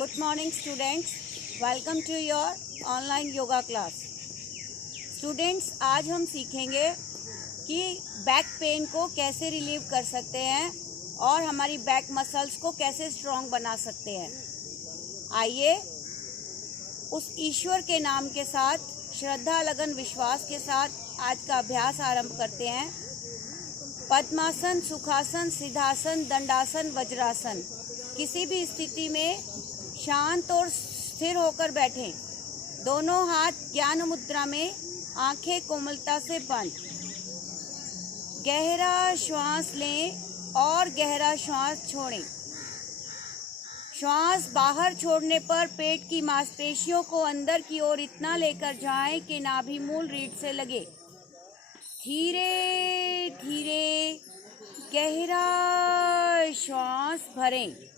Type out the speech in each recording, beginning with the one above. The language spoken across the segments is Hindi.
Good morning students, welcome to your online yoga class. Students, आज हम सीखेंगे कि बैक पेन को कैसे रिलीव कर सकते हैं और हमारी बैक मसल्स को कैसे स्ट्रॉन्ग बना सकते हैं। आइए उस ईश्वर के नाम के साथ श्रद्धा लगन विश्वास के साथ आज का अभ्यास आरंभ करते हैं। पद्मासन, सुखासन, सिद्धासन, दंडासन, वज्रासन, किसी भी स्थिति में शांत और स्थिर होकर बैठें। दोनों हाथ ज्ञान मुद्रा में, आंखें कोमलता से बंद। गहरा श्वास लें और गहरा श्वास छोड़ें। श्वास बाहर छोड़ने पर पेट की मांसपेशियों को अंदर की ओर इतना लेकर जाएं कि नाभि मूल रीढ़ से लगे। धीरे धीरे गहरा श्वास भरें।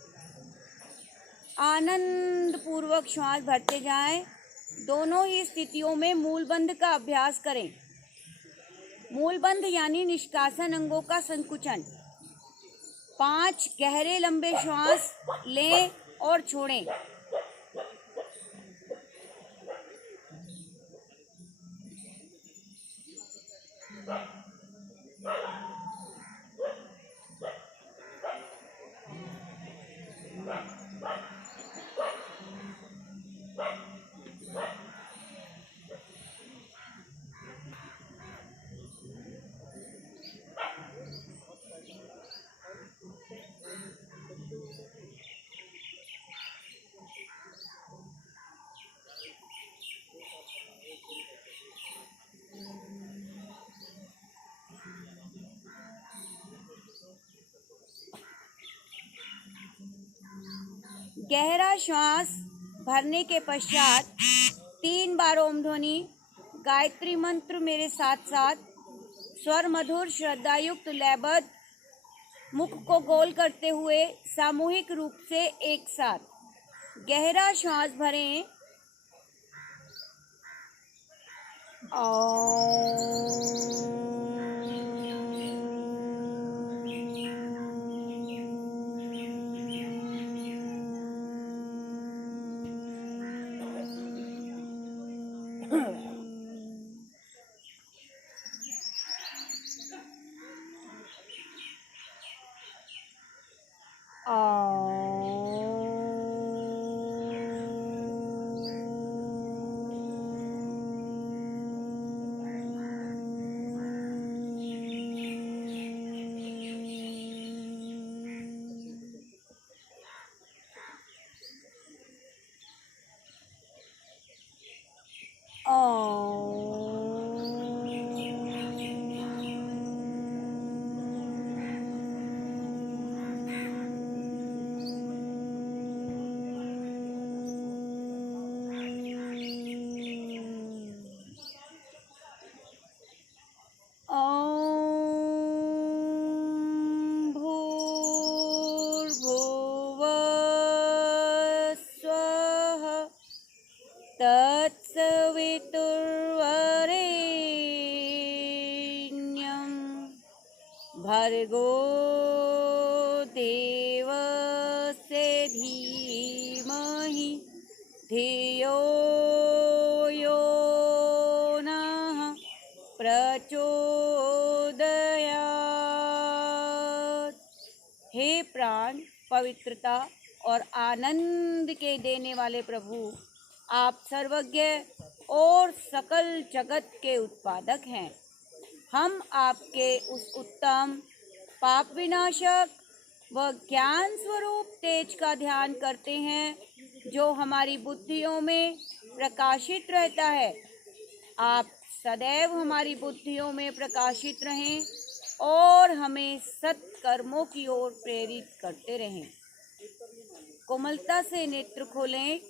आनंद पूर्वक श्वास भरते जाएं। दोनों ही स्थितियों में मूलबंध का अभ्यास करें। मूलबंध यानी निष्कासन अंगों का संकुचन। 5 गहरे लंबे श्वास लें और छोड़ें। गहरा श्वास भरने के पश्चात 3 बार ओम ध्वनि गायत्री मंत्र मेरे साथ साथ स्वर मधुर श्रद्धायुक्त लयबद्ध मुख को गोल करते हुए सामूहिक रूप से एक साथ गहरा श्वास भरें। तत्सवितुर्वरेण्यं भर्गो देवस्य धीमहि धियो यो नः प्रचोदयात्। हे प्राण, पवित्रता और आनंद के देने वाले प्रभु, आप सर्वज्ञ और सकल जगत के उत्पादक हैं। हम आपके उस उत्तम पाप विनाशक व ज्ञान स्वरूप तेज का ध्यान करते हैं जो हमारी बुद्धियों में प्रकाशित रहता है। आप सदैव हमारी बुद्धियों में प्रकाशित रहें और हमें सत्कर्मों की ओर प्रेरित करते रहें। कोमलता से नेत्र खोलें।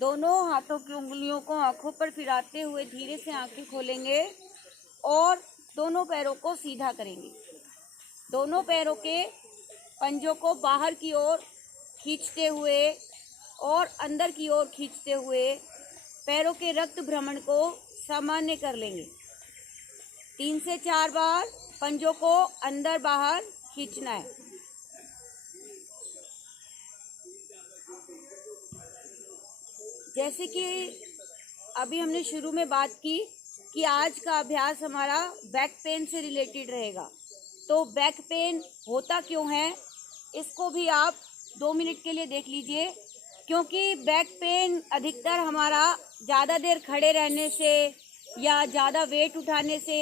दोनों हाथों की उंगलियों को आंखों पर फिराते हुए धीरे से आंखें खोलेंगे और दोनों पैरों को सीधा करेंगे। दोनों पैरों के पंजों को बाहर की ओर खींचते हुए और अंदर की ओर खींचते हुए पैरों के रक्त भ्रमण को सामान्य कर लेंगे। 3 से 4 बार पंजों को अंदर बाहर खींचना है। जैसे कि अभी हमने शुरू में बात की कि आज का अभ्यास हमारा बैक पेन से रिलेटेड रहेगा। तो बैक पेन होता क्यों है, इसको भी आप 2 मिनट के लिए देख लीजिए। क्योंकि बैक पेन अधिकतर हमारा ज़्यादा देर खड़े रहने से या ज़्यादा वेट उठाने से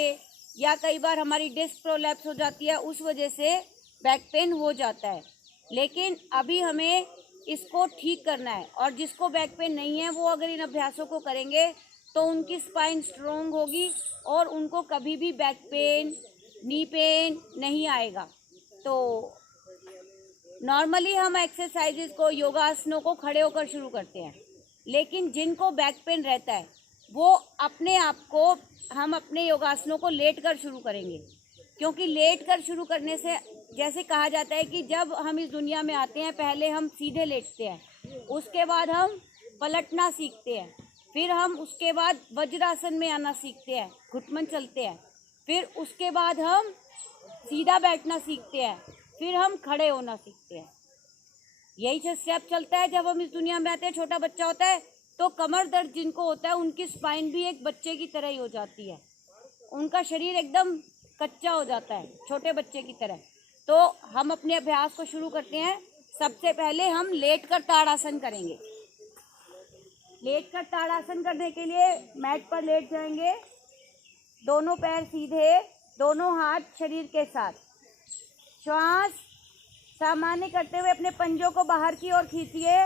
या कई बार हमारी डिस्क प्रोलैप्स हो जाती है, उस वजह से बैक पेन हो जाता है। लेकिन अभी हमें इसको ठीक करना है, और जिसको बैक पेन नहीं है वो अगर इन अभ्यासों को करेंगे तो उनकी स्पाइन स्ट्रोंग होगी और उनको कभी भी बैक पेन, नी पेन नहीं आएगा। तो नॉर्मली हम एक्सरसाइजेज को, योगासनों को खड़े होकर शुरू करते हैं, लेकिन जिनको बैक पेन रहता है वो अपने आप को, हम अपने योगासनों को लेट कर शुरू करेंगे। क्योंकि लेट कर शुरू करने से, जैसे कहा जाता है कि जब हम इस दुनिया में आते हैं पहले हम सीधे लेटते हैं, उसके बाद हम पलटना सीखते हैं, फिर हम उसके बाद वज्रासन में आना सीखते हैं, घुटमन चलते हैं, फिर उसके बाद हम सीधा बैठना सीखते हैं, फिर हम खड़े होना सीखते हैं। यही 6 स्टेप चलता है। जब हम इस दुनिया में आते हैं, छोटा बच्चा होता है तो कमर दर्द जिनको होता है उनकी स्पाइन भी एक बच्चे की तरह ही हो जाती है, उनका शरीर एकदम कच्चा हो जाता है छोटे बच्चे की तरह। तो हम अपने अभ्यास को शुरू करते हैं। सबसे पहले हम लेट कर ताड़ासन करेंगे। लेट कर ताड़ासन करने के लिए मैट पर लेट जाएंगे, दोनों पैर सीधे, दोनों हाथ शरीर के साथ। श्वास सामान्य करते हुए अपने पंजों को बाहर की ओर खींचिए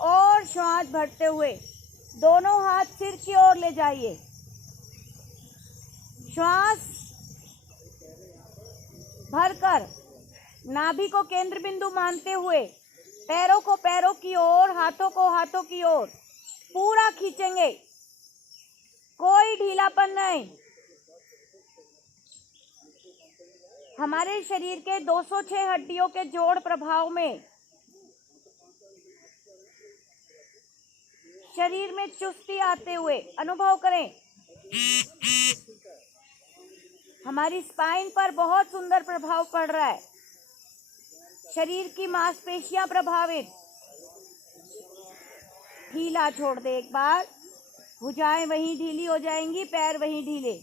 और श्वास भरते हुए दोनों हाथ सिर की ओर ले जाइए। श्वास भरकर नाभि को केंद्र बिंदु मानते हुए पैरों को पैरों की ओर, हाथों को हाथों की ओर पूरा खींचेंगे, कोई ढीलापन नहीं। हमारे शरीर के 206 हड्डियों के जोड़ प्रभाव में शरीर में चुस्ती आते हुए अनुभव करें। हमारी स्पाइन पर बहुत सुंदर प्रभाव पड़ रहा है, शरीर की मांसपेशियां प्रभावित। ढीला छोड़ दे एक बार, भुजाएं वहीं ढीली हो जाएंगी, पैर वहीं ढीले।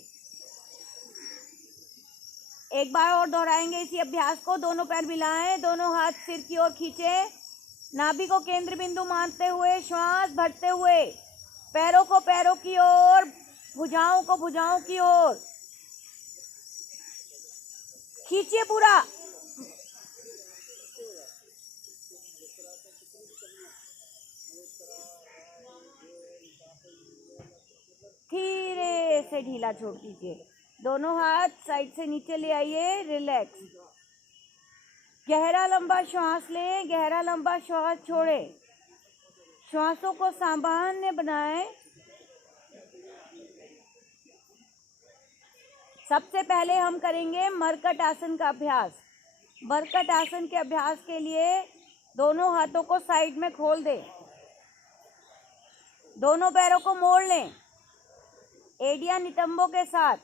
एक बार और दोहराएंगे इसी अभ्यास को। दोनों पैर मिलाएं, दोनों हाथ सिर की ओर खींचे, नाभि को केंद्र बिंदु मानते हुए श्वास भरते हुए पैरों को पैरों की ओर, भुजाओं को भुजाओं की ओर खींचिए पूरा। धीरे से ढीला छोड़ दीजिए, दोनों हाथ साइड से नीचे ले आइए, रिलैक्स। गहरा लंबा श्वास लें, गहरा लंबा श्वास छोड़ें। श्वासों को सामान्य बनाएं। सबसे पहले हम करेंगे मरकट आसन का अभ्यास। मरकट आसन के अभ्यास के लिए दोनों हाथों को साइड में खोल दें, दोनों पैरों को मोड़ लें एडिया नितंबों के साथ।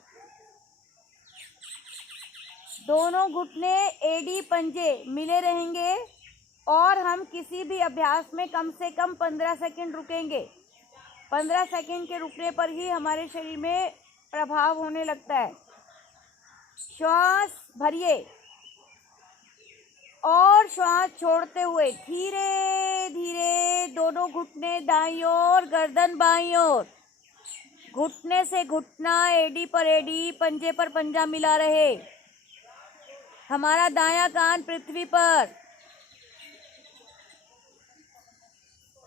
दोनों घुटने, एडी, पंजे मिले रहेंगे और हम किसी भी अभ्यास में कम से कम 15 सेकंड रुकेंगे। 15 सेकंड के रुकने पर ही हमारे शरीर में प्रभाव होने लगता है। श्वास भरिए और श्वास छोड़ते हुए धीरे धीरे दोनों घुटने दाईं ओर, गर्दन बाईं ओर, घुटने से घुटना, एडी पर एडी, पंजे पर पंजा मिला रहे। हमारा दायां कान पृथ्वी पर।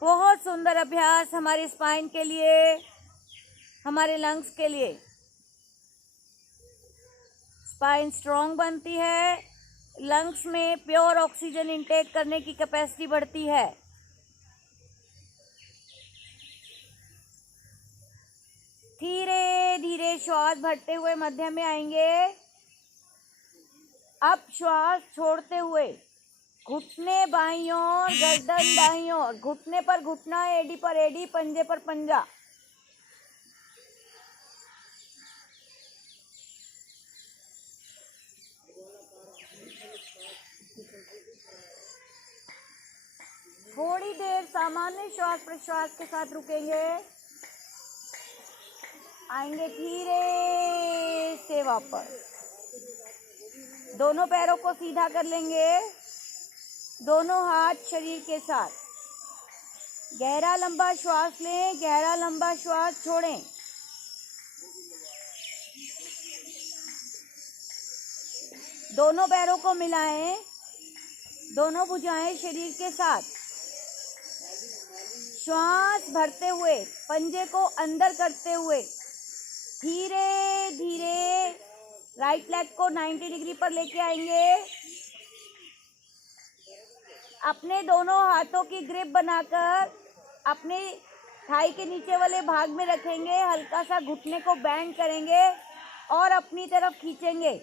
बहुत सुंदर अभ्यास हमारी स्पाइन के लिए, हमारे लंग्स के लिए। स्पाइन स्ट्रॉन्ग बनती है, लंग्स में प्योर ऑक्सीजन इंटेक करने की कैपेसिटी बढ़ती है। धीरे धीरे श्वास भरते हुए मध्य में आएंगे। अब श्वास छोड़ते हुए घुटने बाईं ओर, गर्दन दाईं ओर, घुटने पर घुटना, एडी पर एडी, पंजे पर पंजा। थोड़ी देर सामान्य श्वास प्रश्वास के साथ रुकेंगे, आएंगे धीरे से वापस। दोनों पैरों को सीधा कर लेंगे, दोनों हाथ शरीर के साथ। गहरा लंबा श्वास लें, गहरा लंबा श्वास छोड़ें। दोनों पैरों को मिलाएं, दोनों भुजाएं शरीर के साथ। श्वास भरते हुए, पंजे को अंदर करते हुए धीरे धीरे राइट लेग को 90 डिग्री पर लेके आएंगे। अपने दोनों हाथों की ग्रिप बनाकर अपने थाई के नीचे वाले भाग में रखेंगे। हल्का सा घुटने को बेंड करेंगे और अपनी तरफ खींचेंगे।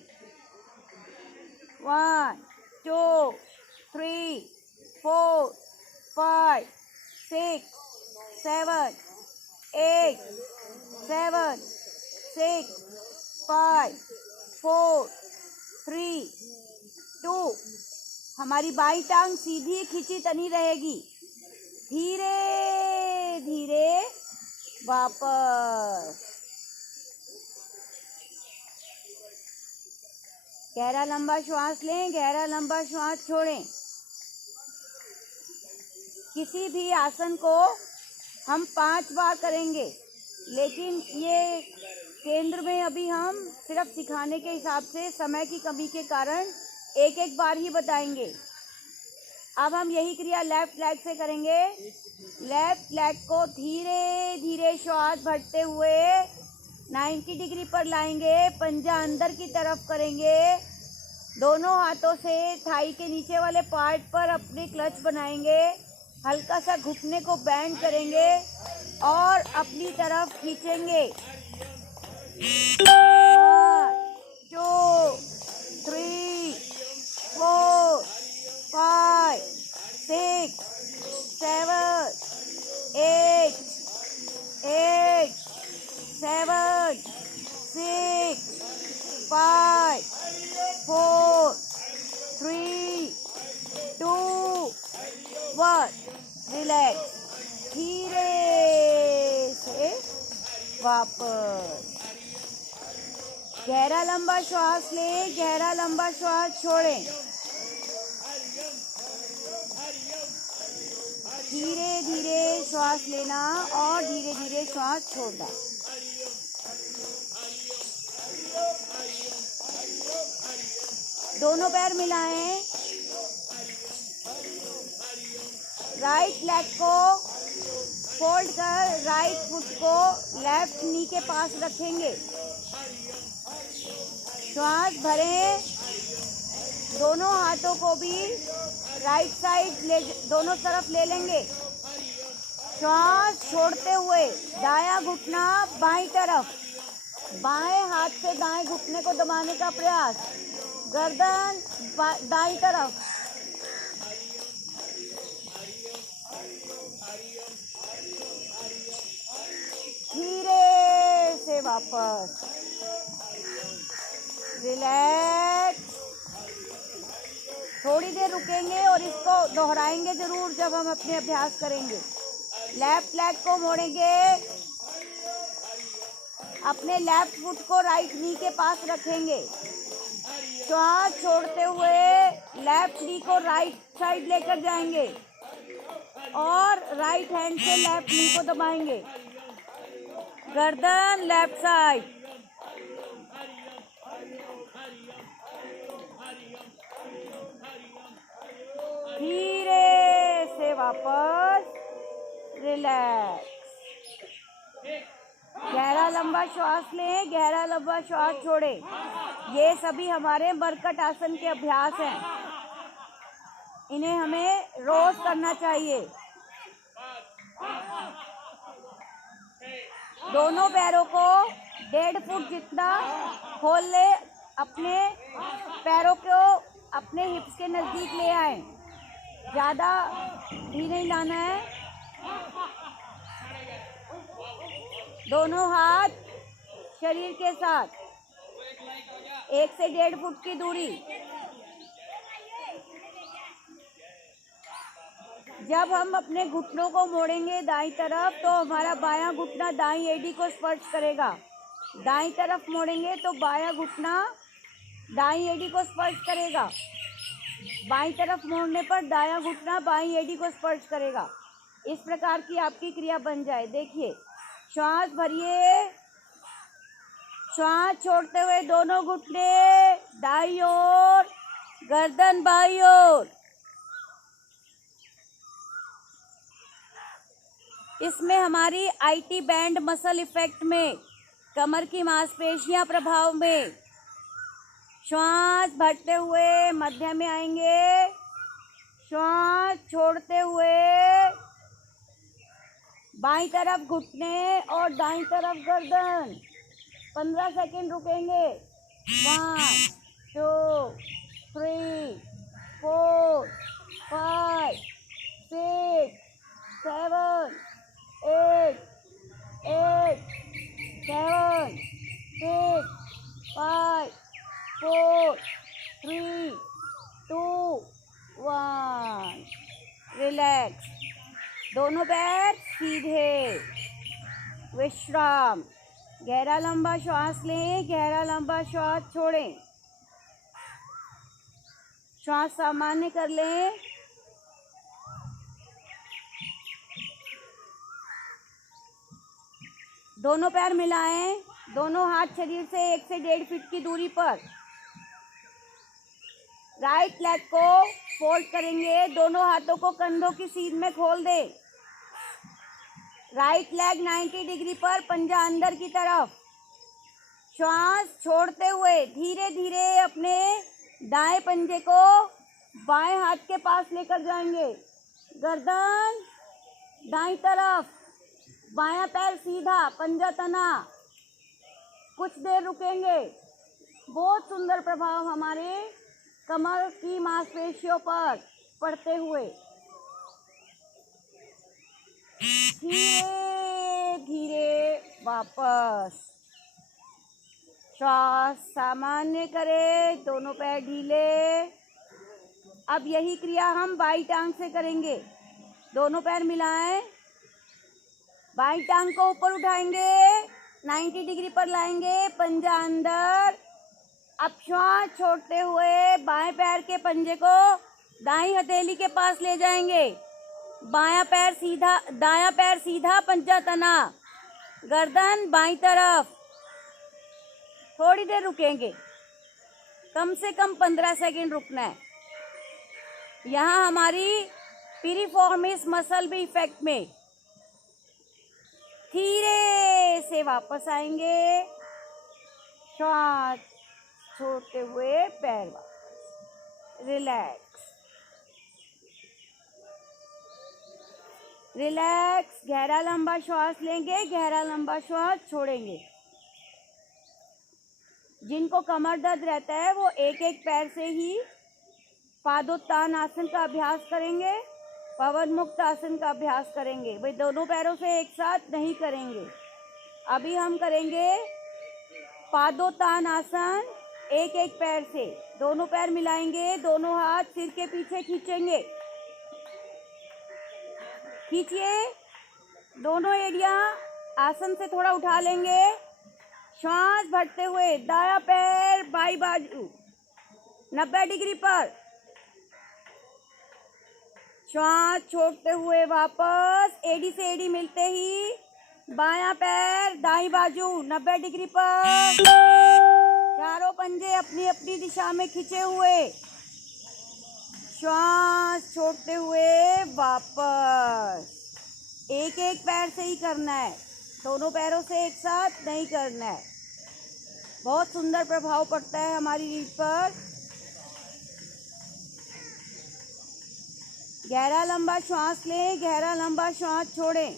1 2 3 4 5 6 7 8 7 6 5 4 3 2। हमारी बाईं टांग सीधी खींची तनी रहेगी। धीरे धीरे वापस। गहरा लंबा श्वास लें, गहरा लंबा श्वास छोड़ें। किसी भी आसन को हम 5 बार करेंगे, लेकिन ये केंद्र में अभी हम सिर्फ सिखाने के हिसाब से समय की कमी के कारण एक बार ही बताएंगे। अब हम यही क्रिया लेफ्ट लेग से करेंगे। लेफ्ट लेग को धीरे धीरे श्वास भरते हुए 90 डिग्री पर लाएंगे। पंजा अंदर की तरफ करेंगे। दोनों हाथों से थाई के नीचे वाले पार्ट पर अपने क्लच बनाएंगे। हल्का सा घुटने को बेंड करेंगे और अपनी तरफ खींचेंगे। 1 2 3 4 5 6 7 8 7 6 5 4 3 2 1। रिलैक्स। धीरे से वापस। गहरा लंबा श्वास लें, गहरा लंबा श्वास छोड़ें। धीरे धीरे श्वास लेना और धीरे धीरे श्वास छोड़ना। दोनों पैर मिलाएं। राइट लेग को फोल्ड कर राइट फुट को लेफ्ट नी के पास रखेंगे। श्वास भरें। दोनों हाथों को भी राइट साइड दोनों तरफ ले लेंगे। श्वास छोड़ते हुए दायां घुटना बाईं तरफ, बाएं हाथ से दाएं घुटने को दबाने का प्रयास। गर्दन दाईं तरफ। धीरे से वापस। रिलैक्स। थोड़ी देर रुकेंगे और इसको दोहराएंगे जरूर जब हम अपने अभ्यास करेंगे। लेफ्ट लेग को मोड़ेंगे। अपने लेफ्ट फुट को राइट नी के पास रखेंगे। श्वास छोड़ते हुए लेफ्ट नी को राइट साइड लेकर जाएंगे और राइट हैंड से लेफ्ट नी को दबाएंगे। गर्दन लेफ्ट साइड। धीरे से वापस। रिलैक्स। गहरा लंबा श्वास लें, गहरा लंबा श्वास छोड़ें। ये सभी हमारे मरकट आसन के अभ्यास हैं। इन्हें हमें रोज करना चाहिए। दोनों पैरों को 1.5 फुट जितना खोल ले। अपने पैरों को अपने हिप्स के नजदीक ले आए। ज्यादा भी नहीं लाना है। दोनों हाथ शरीर के साथ 1 से 1.5 फुट की दूरी। जब हम अपने घुटनों को मोड़ेंगे दाईं तरफ तो हमारा बायां घुटना दाईं एड़ी को स्पर्श करेगा। दाईं तरफ मोड़ेंगे तो बायां घुटना दाईं एड़ी को स्पर्श करेगा। बाईं तरफ मोड़ने पर दायां घुटना बाईं एड़ी को स्पर्श करेगा। इस प्रकार की आपकी क्रिया बन जाए। देखिए, श्वास भरिए, श्वास छोड़ते हुए दोनों घुटने दाईं ओर, गर्दन बाईं ओर। इसमें हमारी आईटी बैंड मसल इफेक्ट में, कमर की मांसपेशियां प्रभाव में। श्वास भरते हुए मध्य में आएंगे, श्वास छोड़ते हुए बाईं तरफ घुटने और दाईं तरफ गर्दन। 15 सेकंड रुकेंगे। 1 2 3 4 5 6 7 8 7 6 5 4 3 2 1। रिलैक्स। दोनों पैर सीधे, विश्राम। गहरा लंबा श्वास लें, गहरा लंबा श्वास छोड़ें। श्वास सामान्य कर लें। दोनों पैर मिलाएं, दोनों हाथ शरीर से 1 से 1.5 फीट की दूरी पर। राइट लेग को फोल्ड करेंगे, दोनों हाथों को कंधों की सीध में खोल दें। राइट लेग 90 डिग्री पर, पंजा अंदर की तरफ। श्वास छोड़ते हुए धीरे धीरे अपने दाएं पंजे को बाएं हाथ के पास लेकर जाएंगे। गर्दन दाईं तरफ, बायां पैर सीधा, पंजा तना। कुछ देर रुकेंगे। बहुत सुंदर प्रभाव हमारे कमर की मांसपेशियों पर पड़ते हुए। धीरे धीरे वापस। श्वास सामान्य करें, दोनों पैर ढीले। अब यही क्रिया हम बाईं टांग से करेंगे। दोनों पैर मिलाएं, बाईं टांग को ऊपर उठाएंगे, 90 डिग्री पर लाएंगे, पंजा अंदर। अब श्वास छोड़ते हुए बाएं पैर के पंजे को दाईं हथेली के पास ले जाएंगे। बायां पैर सीधा, दायां पैर सीधा, पंजा तना। गर्दन बाईं तरफ। थोड़ी देर रुकेंगे, कम से कम 15 सेकंड रुकना है। यहाँ हमारी पिरिफॉर्मिस मसल भी इफेक्ट में। धीरे से वापस आएंगे, श्वास छोड़ते हुए पैर वापस। Relax relax. गहरा लंबा श्वास लेंगे, गहरा लंबा श्वास छोड़ेंगे। जिनको कमर दर्द रहता है वो एक एक पैर से ही पादोत्तान आसन का अभ्यास करेंगे, पवन मुक्त आसन का अभ्यास करेंगे। भाई दोनों पैरों से एक साथ नहीं करेंगे। अभी हम करेंगे पादोत्तान आसन, एक एक पैर से। दोनों पैर मिलाएंगे, दोनों हाथ सिर के पीछे खींचेंगे। खींचिए, दोनों एड़ियां आसन से थोड़ा उठा लेंगे। श्वास भरते हुए दायां पैर बाईं बाजू 90 डिग्री पर। श्वास छोड़ते हुए वापस, एड़ी से एड़ी मिलते ही बायां पैर दाईं बाजू 90 डिग्री पर। चारों पंजे अपनी अपनी दिशा में खींचे हुए। श्वास छोड़ते हुए वापस। एक एक पैर से ही करना है, दोनों पैरों से एक साथ नहीं करना है। बहुत सुंदर प्रभाव पड़ता है हमारी रीढ़ पर। गहरा लंबा श्वास लें, गहरा लंबा श्वास छोड़ें।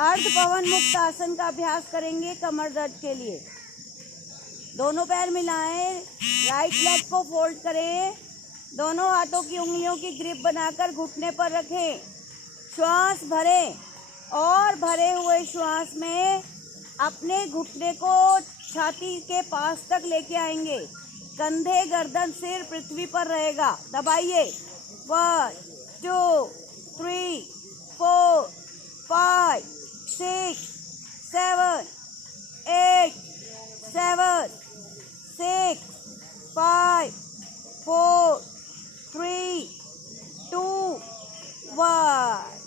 अर्ध पवन मुक्त आसन का अभ्यास करेंगे कमर दर्द के लिए। दोनों पैर मिलाएं, राइट लेग को फोल्ड करें, दोनों हाथों की उंगलियों की ग्रिप बनाकर घुटने पर रखें। श्वास भरें और भरे हुए श्वास में अपने घुटने को छाती के पास तक लेके आएंगे। कंधे, गर्दन, सिर पृथ्वी पर रहेगा। दबाइए। 1 2 3 4 5 6 7 8 7 6 5 4 3 2 1।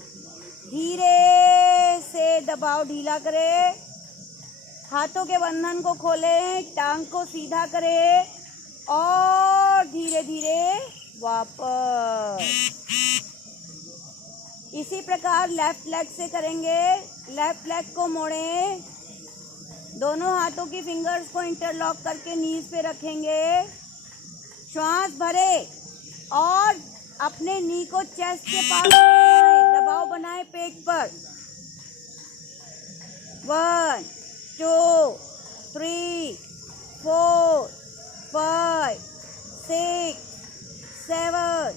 धीरे से दबाव ढीला करें। हाथों के बंधन को खोलें, टांग को सीधा करें और धीरे धीरे वापस। इसी प्रकार लेफ्ट लेग से करेंगे। लेफ्ट लेग को मोड़ें, दोनों हाथों की फिंगर्स को इंटरलॉक करके नीज पे रखेंगे। श्वास भरे और अपने नी को चेस्ट के पास दबाव बनाए पेट पर। 1 2 3 4 5 6 7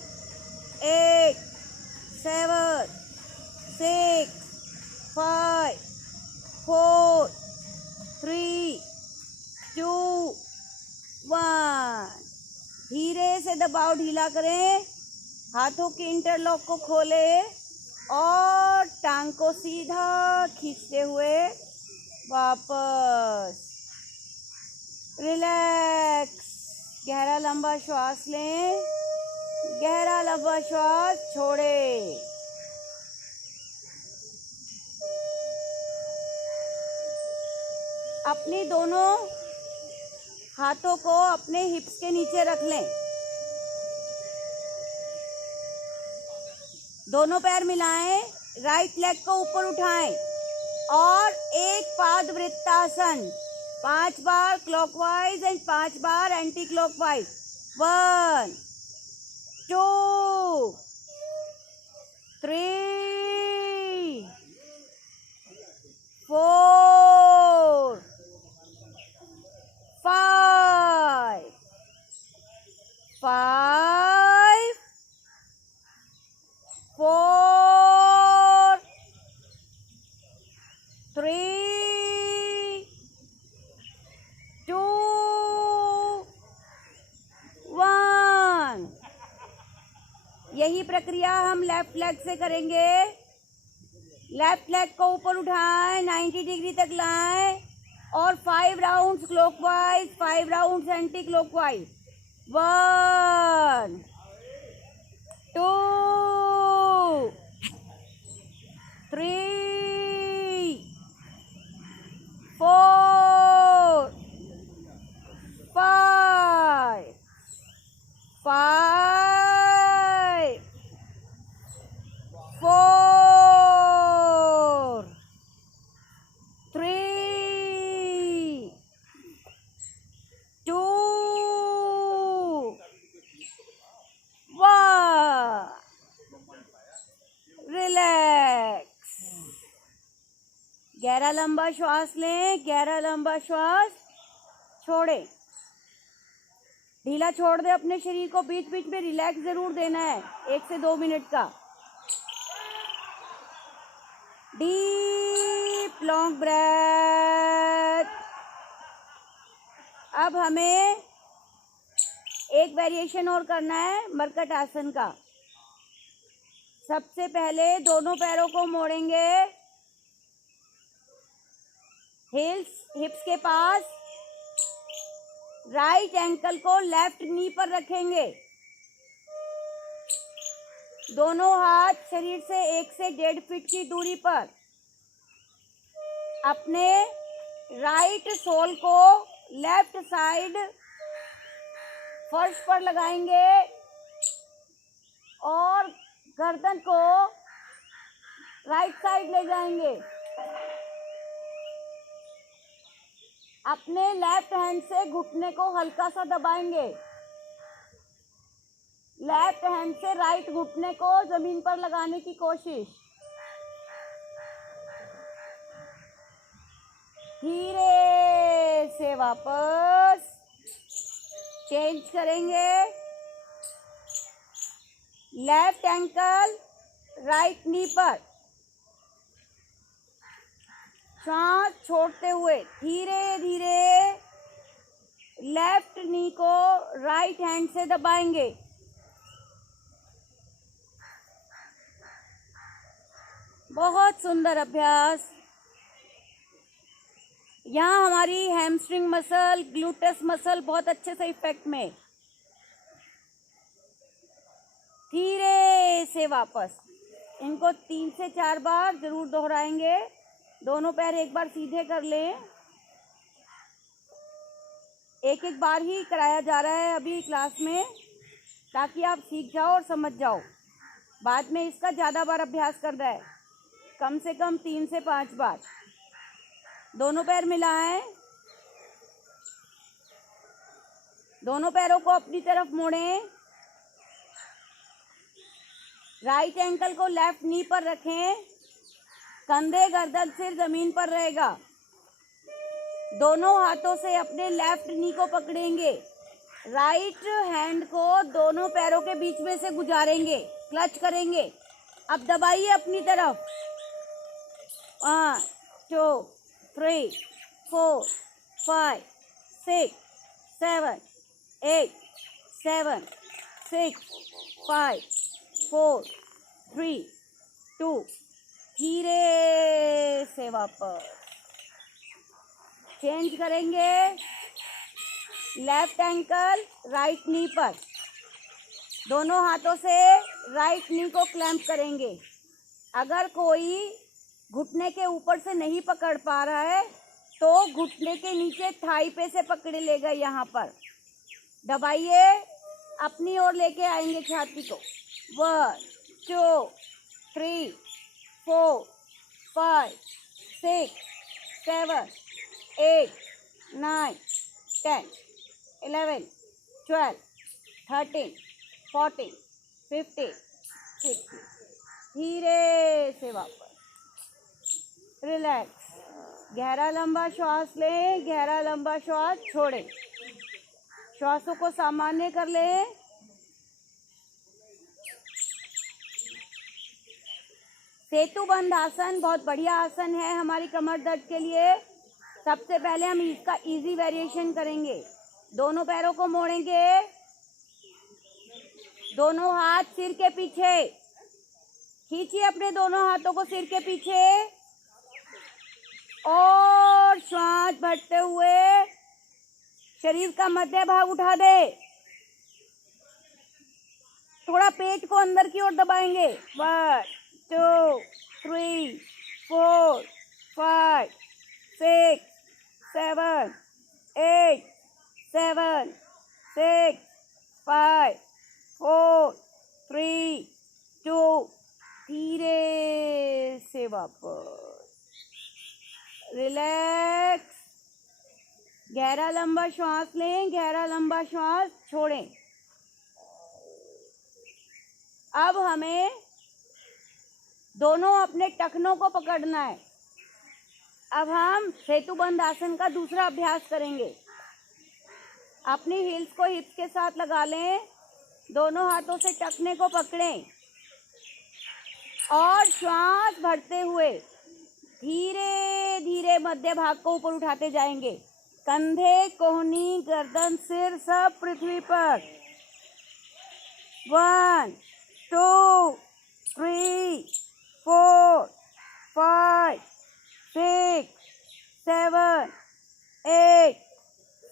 8 7 6 5 4 3 2 1। धीरे से दबाव ढीला करें, हाथों के इंटरलॉक को खोलें और टांग को सीधा खींचते हुए वापस। रिलैक्स। गहरा लंबा श्वास लें, गहरा लंबा श्वास छोड़ें। अपनी दोनों हाथों को अपने हिप्स के नीचे रख लें। दोनों पैर मिलाएं, राइट लेग को ऊपर उठाएं और एक पाद वृत्तासन 5 बार क्लॉकवाइज एंड 5 बार एंटी क्लॉकवाइज। 1 2 3 4 5 5 4 3 2 1। यही प्रक्रिया हम लेफ्ट लेग से करेंगे। लेफ्ट लेग को ऊपर उठाएं, 90 डिग्री तक लाएं और 5 rounds clockwise, 5 rounds anti clockwise. 1 2 3 4 5 5 4 3 2 1। Relax. गहरा लंबा श्वास लें, गहरा लंबा श्वास छोड़ें। ढीला छोड़ दे अपने शरीर को, बीच बीच में रिलैक्स जरूर देना है 1 से 2 मिनट का। Deep long breath. अब हमें एक वेरिएशन और करना है मरकट आसन का। सबसे पहले दोनों पैरों को मोड़ेंगे, हिप्स के पास, राइट एंकल को लेफ्ट नी पर रखेंगे। दोनों हाथ शरीर से 1 से 1.5 फीट की दूरी पर। अपने राइट सोल को लेफ्ट साइड फर्श पर लगाएंगे और गर्दन को राइट साइड ले जाएंगे। अपने लेफ्ट हैंड से घुटने को हल्का सा दबाएंगे। लेफ्ट हैंड से राइट घुटने को जमीन पर लगाने की कोशिश। धीरे से वापस चेंज करेंगे। लेफ्ट एंकल राइट नी पर, सांस छोड़ते हुए धीरे धीरे लेफ्ट नी को राइट हैंड से दबाएंगे। बहुत सुंदर अभ्यास। यहाँ हमारी हैमस्ट्रिंग मसल, ग्लूटस मसल बहुत अच्छे से इफेक्ट में। धीरे से वापस। इनको 3 से 4 बार जरूर दोहराएंगे। दोनों पैर एक बार सीधे कर लें। एक एक बार ही कराया जा रहा है अभी क्लास में, ताकि आप सीख जाओ और समझ जाओ। बाद में इसका ज़्यादा बार अभ्यास करना है, कम से कम 3 से 5 बार। दोनों पैर मिलाएं। दोनों पैरों को अपनी तरफ मोड़ें। राइट एंकल को लेफ्ट नी पर रखें। कंधे, गर्दन, सिर जमीन पर रहेगा। दोनों हाथों से अपने लेफ्ट नी को पकड़ेंगे। राइट हैंड को दोनों पैरों के बीच में से गुजारेंगे, क्लच करेंगे। अब दबाइए अपनी तरफ। 1 2 3 4 5 6 7 8 7 6 5 4 3 2। धीरे से वापस चेंज करेंगे। लेफ्ट एंकल राइट नी पर। दोनों हाथों से राइट नी को क्लैंप करेंगे। अगर कोई घुटने के ऊपर से नहीं पकड़ पा रहा है तो घुटने के नीचे थाई पे से पकड़ लेगा। यहाँ पर दबाइए, अपनी ओर लेके आएंगे छाती को। 1 2 3 4 5 6 7 8 9 10 11 12 13 14 15 16। धीरे से वापस रिलैक्स। गहरा लंबा श्वास लें, गहरा लंबा श्वास छोड़ें। श्वासों को सामान्य कर लें। सेतु बंद आसन बहुत बढ़िया आसन है हमारी कमर दर्द के लिए। सबसे पहले हम इसका इजी वेरिएशन करेंगे। दोनों पैरों को मोड़ेंगे। दोनों हाथ सिर के पीछे खींचिए, अपने दोनों हाथों को सिर के पीछे और श्वास भरते हुए शरीर का मध्य भाग उठा दे। थोड़ा पेट को अंदर की ओर दबाएंगे। 1 2 3 4 5 6 7 8 7 6 5 4 3 2। धीरे से वापस रिलैक्स। गहरा लंबा श्वास लें, गहरा लंबा श्वास छोड़ें। अब हमें दोनों अपने टखनों को पकड़ना है। अब हम सेतुबंद आसन का दूसरा अभ्यास करेंगे। अपनी हिल्स को हिप्स के साथ लगा लें। दोनों हाथों से टखने को पकड़ें और श्वास भरते हुए धीरे धीरे मध्य भाग को ऊपर उठाते जाएंगे। कंधे, कोहनी, गर्दन, सिर सब पृथ्वी पर। 1 2 3 4 5 6 7 8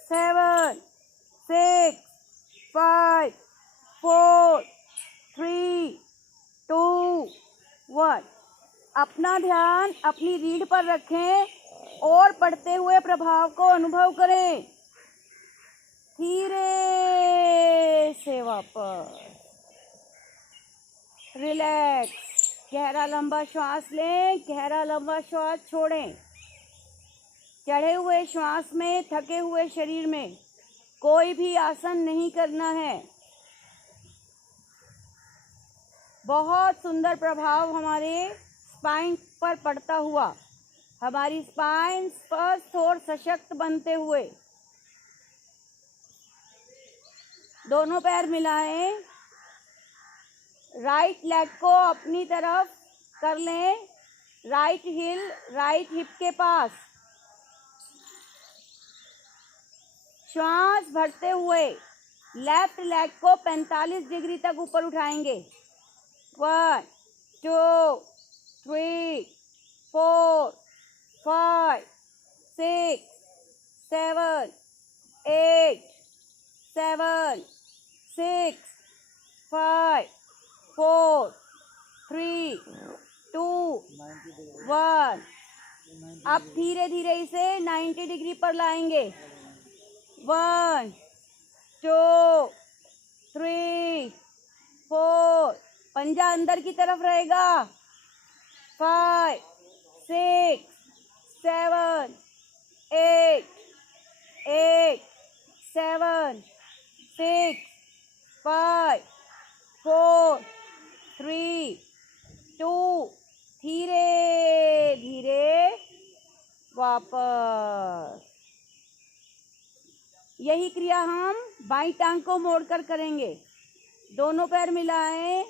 7 6 5 4 3 2 1। अपना ध्यान अपनी रीढ़ पर रखें और पढ़ते हुए प्रभाव को अनुभव करें। धीरे से वापस रिलैक्स। गहरा लंबा श्वास लें, गहरा लंबा श्वास छोड़ें। चढ़े हुए श्वास में, थके हुए शरीर में कोई भी आसन नहीं करना है। बहुत सुंदर प्रभाव हमारे स्पाइन पर पड़ता हुआ, हमारी स्पाइन स्वस्थ और सशक्त बनते हुए। दोनों पैर मिलाएं। राइट लेग को अपनी तरफ कर लें। राइट हिल राइट हिप के पास। श्वास भरते हुए लेफ्ट लेग को 45 डिग्री तक ऊपर उठाएंगे। 1 2 3 4 5 6 7 8 7 6 5 4 3 2 1। अब धीरे धीरे इसे 90 डिग्री पर लाएंगे। 1 2 3 4, पंजा अंदर की तरफ रहेगा। 5 6 7 8 8 7 6 5 4 3 2, धीरे धीरे वापस। यही क्रिया हम बाईं टांग को मोड़कर करेंगे। दोनों पैर मिलाएं,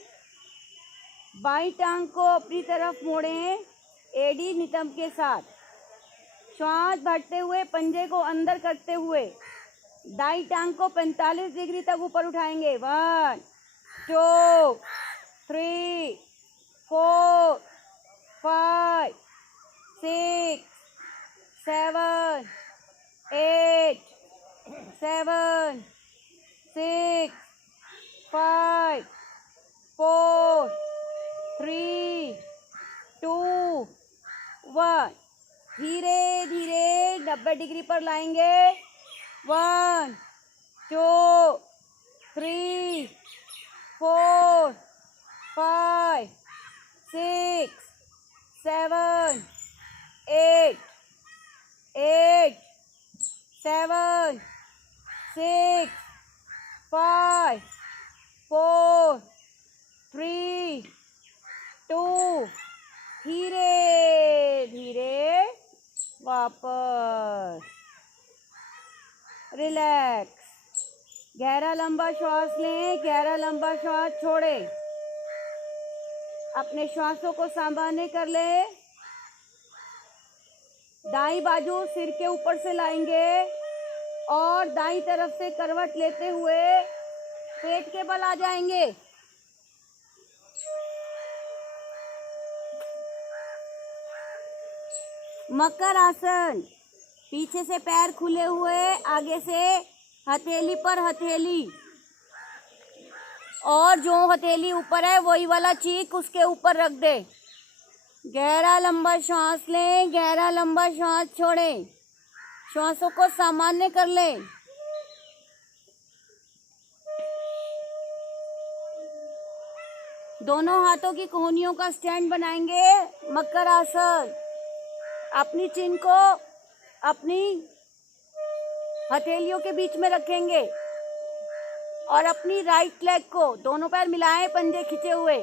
बाईं टांग को अपनी तरफ मोड़ें एडी नितंब के साथ। श्वास भरते हुए पंजे को अंदर करते हुए दाईं टांग को 45 डिग्री तक ऊपर उठाएंगे। 1 2 3 4 5 6 7 8 7 6 5 4 3 2 1। धीरे धीरे 90 डिग्री पर लाएंगे। 1 2 3 4 5 6 7 8 8 7 6 5 4 3 2, धीरे धीरे वापस। रिलैक्स। गहरा लंबा श्वास लें, गहरा लंबा श्वास छोड़ें। अपने श्वासों को सामान्य कर लें। दाईं बाजू सिर के ऊपर से लाएंगे और दाईं तरफ से करवट लेते हुए पेट के बल आ जाएंगे। मकर आसन। पीछे से पैर खुले हुए, आगे से हथेली पर हथेली, और जो हथेली ऊपर है वही वाला चीक उसके ऊपर रख दे। गहरा लंबा श्वास लें, गहरा लंबा श्वास छोड़ें। श्वासों को सामान्य कर लें। दोनों हाथों की कोहनियों का स्टैंड बनाएंगे। मकर आसन। अपनी चिन को अपनी हथेलियों के बीच में रखेंगे और अपनी राइट लेग को, दोनों पैर मिलाएं पंजे खींचे हुए,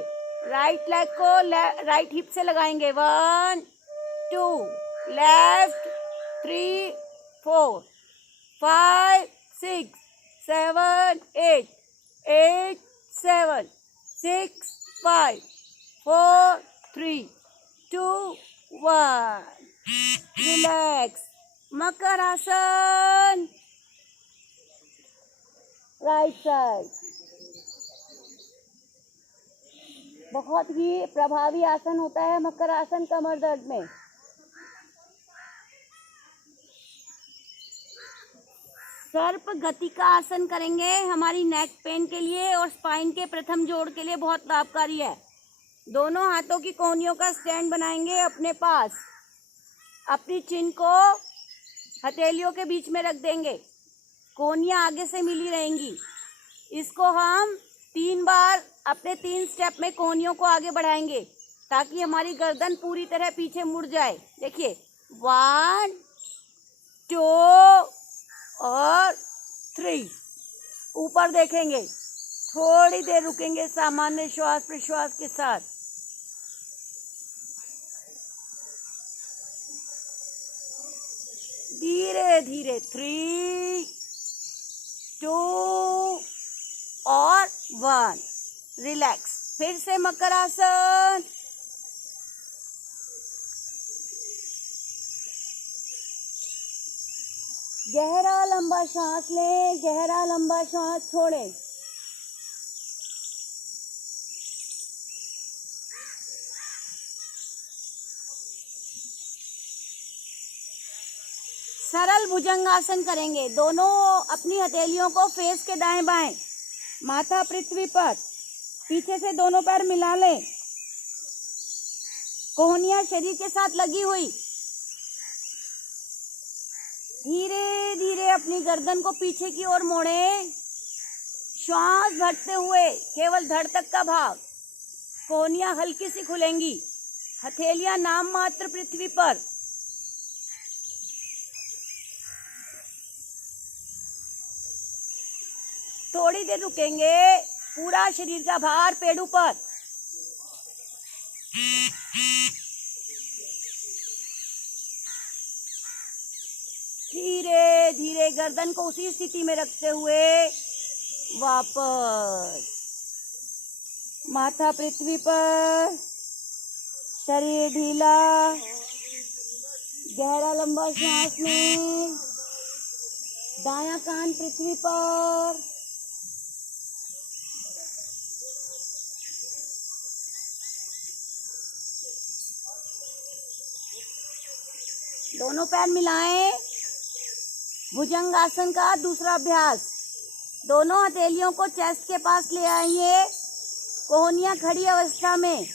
राइट लेग को राइट हिप से लगाएंगे। 1 2 लेफ्ट 3 4 5 6 7 8 8 7 6 5 4 3 2 1। रिलैक्स। मकर आसन। Right side. बहुत ही प्रभावी आसन होता है मकर आसन कमर दर्द में। सर्प गति का आसन करेंगे, हमारी नेक पेन के लिए और स्पाइन के प्रथम जोड़ के लिए बहुत लाभकारी है। दोनों हाथों की कोहनियों का स्टैंड बनाएंगे अपने पास। अपनी चिन को हथेलियों के बीच में रख देंगे। कोहनियां आगे से मिली रहेंगी। इसको हम 3 बार अपने 3 स्टेप में कोहनियों को आगे बढ़ाएंगे ताकि हमारी गर्दन पूरी तरह पीछे मुड़ जाए। देखिए 1 2 और 3। ऊपर देखेंगे, थोड़ी देर रुकेंगे सामान्य श्वास प्रश्वास के साथ। धीरे धीरे 3 2 और 1। रिलैक्स। फिर से मकर आसन। गहरा लंबा श्वास लें, गहरा लंबा श्वास छोड़ें। सरल भुजंगासन करेंगे। दोनों अपनी हथेलियों को फेस के दाएं बाएं, माथा पृथ्वी पर, पीछे से दोनों पैर मिला लें, कोहनियां शरीर के साथ लगी हुई। धीरे धीरे अपनी गर्दन को पीछे की ओर मोड़ें। श्वास भरते हुए केवल धड़ तक का भाग, कोहनियां हल्की सी खुलेंगी, हथेलियां नाम मात्र पृथ्वी पर। थोड़ी देर रुकेंगे, पूरा शरीर का भार पेड़ों पर। धीरे धीरे गर्दन को उसी स्थिति में रखते हुए वापस, माथा पृथ्वी पर, शरीर ढीला, गहरा लंबा सांस लें, दायां कान पृथ्वी पर। दोनों पैर मिलाएं। भुजंगासन का दूसरा अभ्यास। दोनों हथेलियों को चेस्ट के पास ले आइए, कोहनियां खड़ी अवस्था में।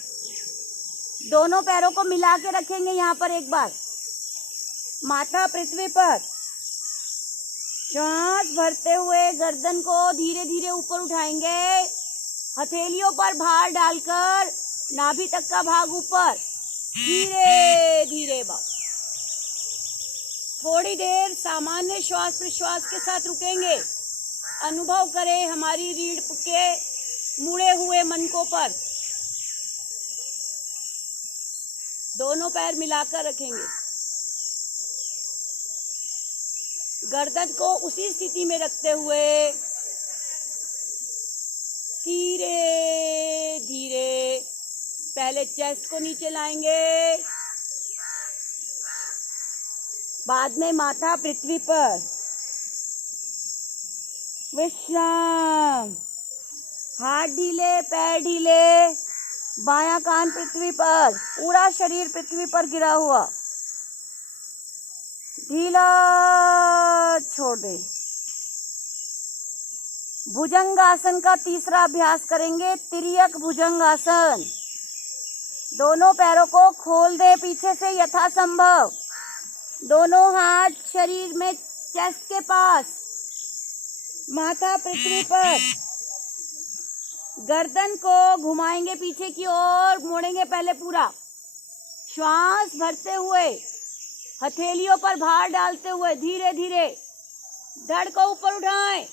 दोनों पैरों को मिला के रखेंगे यहाँ पर एक बार, माथा पृथ्वी पर। श्वास भरते हुए गर्दन को धीरे धीरे ऊपर उठाएंगे, हथेलियों पर भार डालकर नाभि तक का भाग ऊपर, धीरे धीरे भाग। थोड़ी देर सामान्य श्वास प्रश्वास के साथ रुकेंगे। अनुभव करें हमारी रीढ़ के मुड़े हुए मनकों पर। दोनों पैर मिलाकर रखेंगे, गर्दन को उसी स्थिति में रखते हुए धीरे धीरे पहले चेस्ट को नीचे लाएंगे, बाद में माथा पृथ्वी पर। विश्राम। हाथ ढीले, पैर ढीले, बायां कान पृथ्वी पर, पूरा शरीर पृथ्वी पर गिरा हुआ। ढीला छोड़ दे। भुजंगासन का तीसरा अभ्यास करेंगे, तिर्यक भुजंगासन। दोनों पैरों को खोल दे पीछे से यथासंभव। दोनों हाथ शरीर में चेस्ट के पास, माथा पृथ्वी पर। गर्दन को घुमाएंगे पीछे की ओर, मोड़ेंगे पहले पूरा। श्वास भरते हुए, हथेलियों पर भार डालते हुए धीरे धीरे धड़ को ऊपर उठाएं।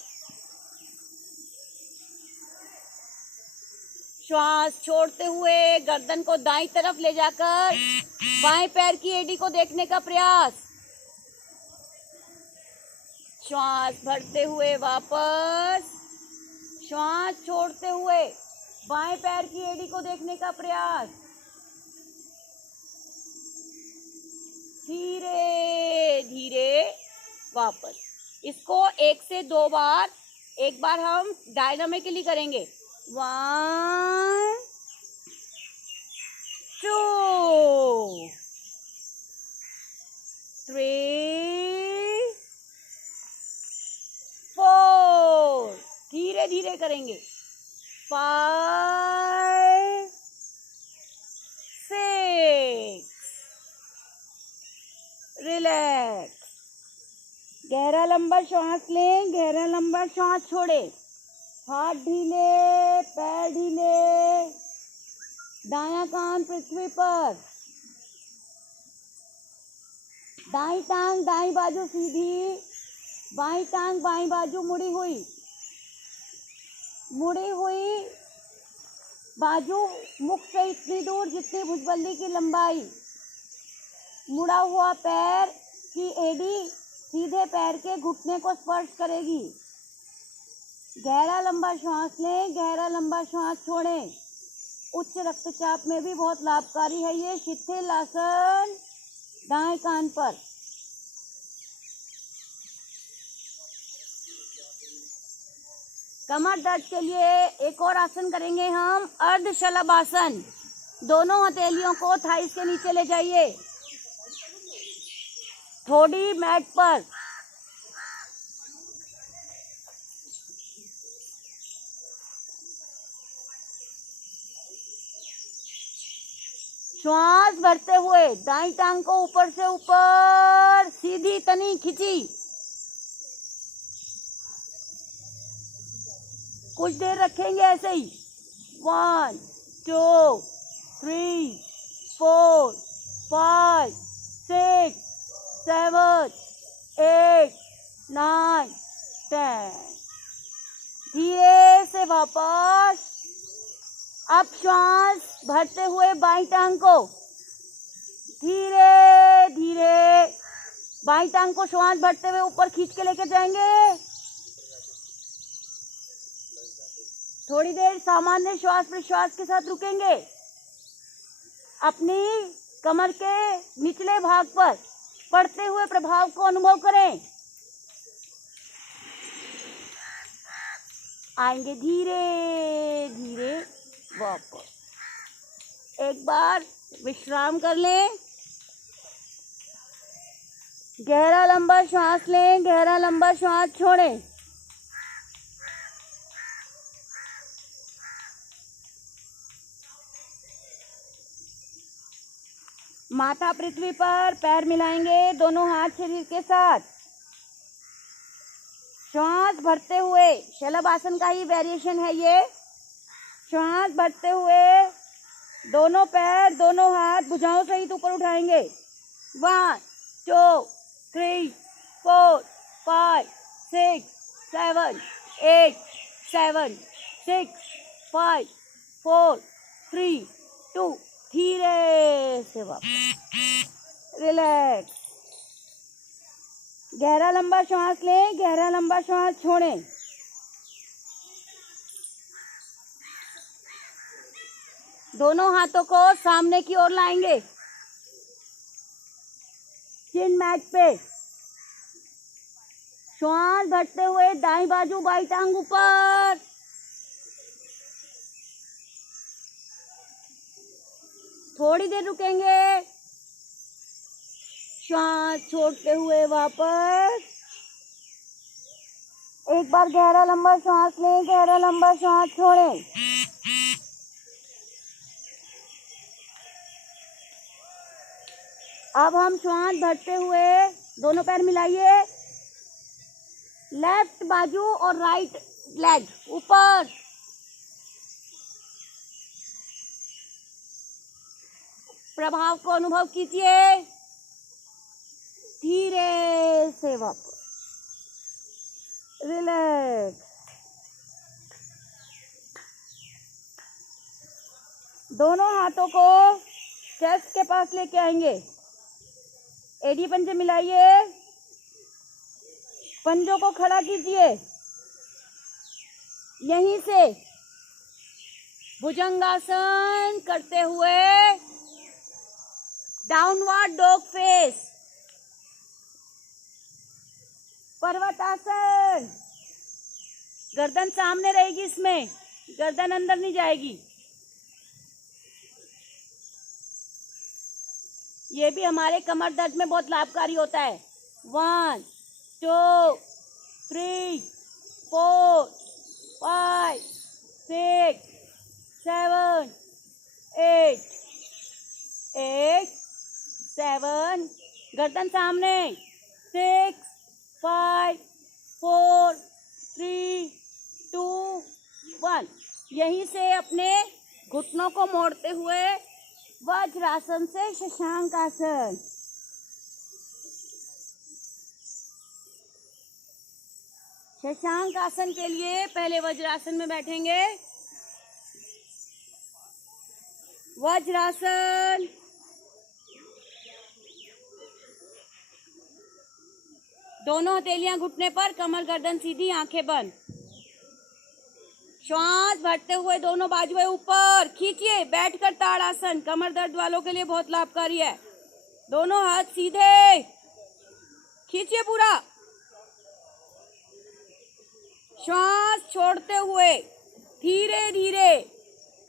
श्वास छोड़ते हुए गर्दन को दाईं तरफ ले जाकर बाएं पैर की एड़ी को देखने का प्रयास। श्वास भरते हुए वापस, श्वास छोड़ते हुए बाएं पैर की एड़ी को देखने का प्रयास। धीरे धीरे वापस। इसको 1 से 2 बार, एक बार हम डायनामिकली करेंगे। 1 2 3 4, धीरे धीरे करेंगे। 5 6, रिलैक्स। गहरा लंबा श्वास लें, गहरा लंबा श्वास छोड़ें। हाथ ढीले, पैर ढीले, दायां कान पृथ्वी पर। दाईं टांग दाईं बाजू सीधी, बाईं टांग बाईं बाजू मुड़ी हुई। मुड़ी हुई बाजू मुख से इतनी दूर जितनी भुजबल्ली की लंबाई। मुड़ा हुआ पैर की एड़ी सीधे पैर के घुटने को स्पर्श करेगी। गहरा लंबा श्वास लें, गहरा लंबा श्वास छोड़ें। उच्च रक्तचाप में भी बहुत लाभकारी है ये शिथिल आसन। दाएं कान पर कमर दर्द के लिए एक और आसन करेंगे हम, अर्ध शलभासन। दोनों हथेलियों को थाइस के नीचे ले जाइए, थोड़ी मैट पर। श्वास भरते हुए दाईं टांग को ऊपर से ऊपर सीधी तनी खींची। कुछ देर रखेंगे ऐसे ही। 1 2 3 4 5 6 7 8 9 10। धीरे से वापस। अब श्वास भरते हुए बाईं टांग को धीरे धीरे, बाईं टांग को श्वास भरते हुए ऊपर खींच के लेके जाएंगे। थोड़ी देर सामान्य श्वास प्रश्वास के साथ रुकेंगे। अपनी कमर के निचले भाग पर पड़ते हुए प्रभाव को अनुभव करें। आएंगे धीरे धीरे वापस। एक बार विश्राम कर लें, गहरा लंबा श्वास लें, गहरा लंबा श्वास छोड़ें। माथा पृथ्वी पर, पैर मिलाएंगे दोनों हाथ शरीर के साथ। श्वास भरते हुए, शलभासन का ही वेरिएशन है ये। श्वास भरते हुए दोनों पैर, दोनों हाथ भुजाओं सहित ऊपर उठाएंगे। 1 2 3 4 5 6 7 8 7 6 5 4 3 2। धीरे से वापस। रिलैक्स। गहरा लंबा श्वास लें, गहरा लंबा श्वास छोड़ें। दोनों हाथों को सामने की ओर लाएंगे, चिन मैट पे। श्वास भरते हुए दाईं बाजू बाईं टांग ऊपर। थोड़ी देर रुकेंगे, श्वास छोड़ते हुए वापस। एक बार गहरा लंबा श्वास लें, गहरा लंबा श्वास छोड़ें। अब हम श्वास भरते हुए दोनों पैर मिलाइए, लेफ्ट बाजू और राइट लेग ऊपर। प्रभाव को अनुभव कीजिए। धीरे से वापस। रिलैक्स। दोनों हाथों को चेस्ट के पास लेके आएंगे, एडी पंजे मिलाइए, पंजों को खड़ा कीजिए। यहीं से भुजंगासन करते हुए डाउनवर्ड डॉग फेस, पर्वतासन। गर्दन सामने रहेगी, इसमें गर्दन अंदर नहीं जाएगी। ये भी हमारे कमर दर्द में बहुत लाभकारी होता है। 1 2 3 4 5 6 7 8 7। गर्दन सामने। 6 5 4 3 2 1। यहीं से अपने घुटनों को मोड़ते हुए वज्रासन से शशांक आसन। शशांक आसन के लिए पहले वज्रासन में बैठेंगे। वज्रासन। दोनों हथेलियां घुटने पर, कमर गर्दन सीधी, आंखें बंद। श्वास भरते हुए दोनों बाजुएं ऊपर खींचिए। बैठकर ताड़ासन कमर दर्द वालों के लिए बहुत लाभकारी है। दोनों हाथ सीधे खींचिए पूरा। श्वास छोड़ते हुए धीरे धीरे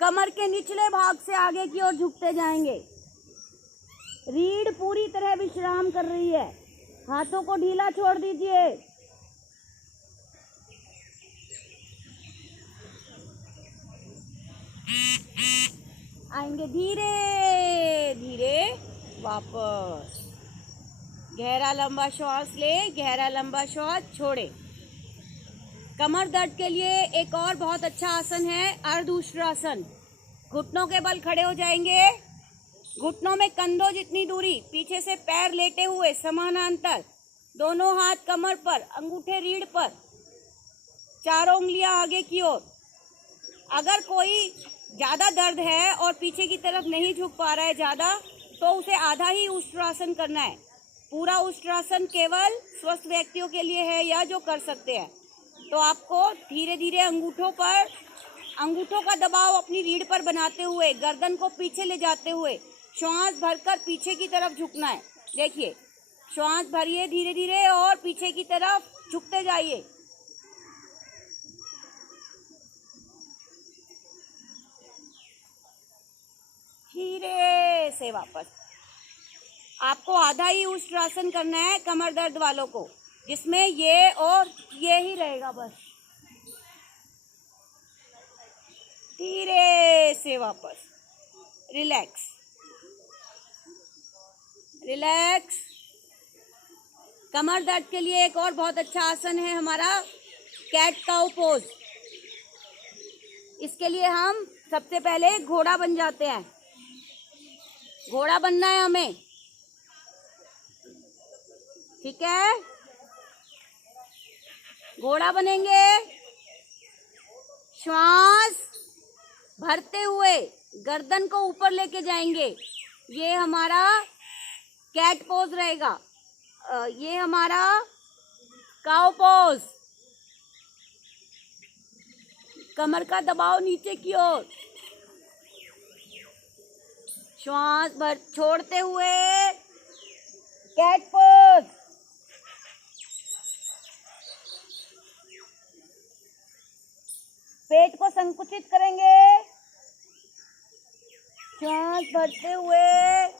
कमर के निचले भाग से आगे की ओर झुकते जाएंगे। रीढ़ पूरी तरह विश्राम कर रही है। हाथों को ढीला छोड़ दीजिए। आएंगे धीरे धीरे वापस। गहरा लंबा श्वास ले, गहरा लंबा श्वास छोड़े। कमर दर्द के लिए एक और बहुत अच्छा आसन है अर्धउष्ट्रासन। घुटनों के बल खड़े हो जाएंगे। घुटनों में कंधों जितनी दूरी, पीछे से पैर लेटे हुए समानांतर, दोनों हाथ कमर पर, अंगूठे रीढ़ पर, चारों उंगलियां आगे की ओर। अगर कोई ज्यादा दर्द है और पीछे की तरफ नहीं झुक पा रहा है ज्यादा, तो उसे आधा ही उष्ट्रासन करना है। पूरा उष्ट्रासन केवल स्वस्थ व्यक्तियों के लिए है या जो कर सकते हैं। तो आपको धीरे धीरे अंगूठों का दबाव अपनी रीढ़ पर बनाते हुए, गर्दन को पीछे ले जाते हुए श्वास भरकर पीछे की तरफ झुकना है। देखिए, श्वास भरिए धीरे धीरे और पीछे की तरफ झुकते जाइए। धीरे से वापस। आपको आधा ही उष्ट्रासन करना है कमर दर्द वालों को, जिसमें ये और ये ही रहेगा बस। धीरे से वापस। Relax relax. कमर दर्द के लिए एक और बहुत अच्छा आसन है हमारा कैट काउ पोज। इसके लिए हम सबसे पहले घोड़ा बन जाते हैं। घोड़ा बनना है हमें, ठीक है। घोड़ा बनेंगे। श्वास भरते हुए गर्दन को ऊपर लेके जाएंगे। ये हमारा कैट पोज रहेगा। ये हमारा काउ पोज। कमर का दबाव नीचे की ओर। श्वास भर छोड़ते हुए कैट पोज। पेट को संकुचित करेंगे। श्वास भरते हुए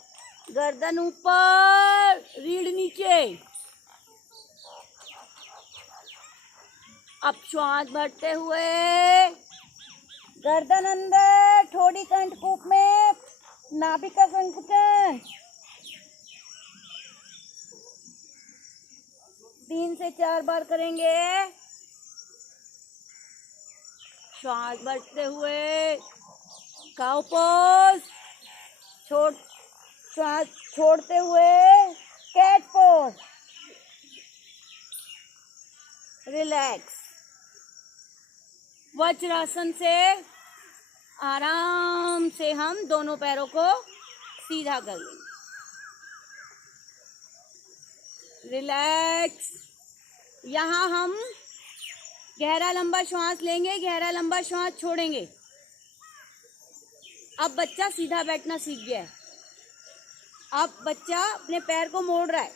गर्दन ऊपर, रीढ़ नीचे। अब श्वास भरते हुए गर्दन अंदर, ठोड़ी कंठकूप में, नाभि का संकुचन। 3 से 4 बार करेंगे। श्वास भरते हुए काउ पोज, श्वास छोड़ते हुए कैट पोज। रिलैक्स। वज्रासन से आराम से हम दोनों पैरों को सीधा कर लेंगे। रिलैक्स। यहाँ हम गहरा लंबा श्वास लेंगे, गहरा लंबा श्वास छोड़ेंगे। अब बच्चा सीधा बैठना सीख गया है। अब बच्चा अपने पैर को मोड़ रहा है।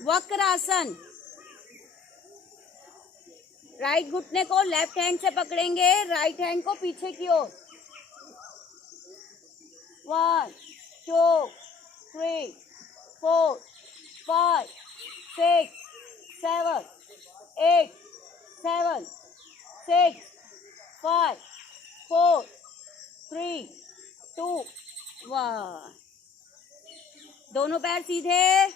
वक्रासन। राइट घुटने को लेफ्ट हैंड से पकड़ेंगे, राइट हैंड को पीछे की ओर। 1 2 3 4 5 6 7 8 7 6 5 4 3 2 1। दोनों पैर सीधे।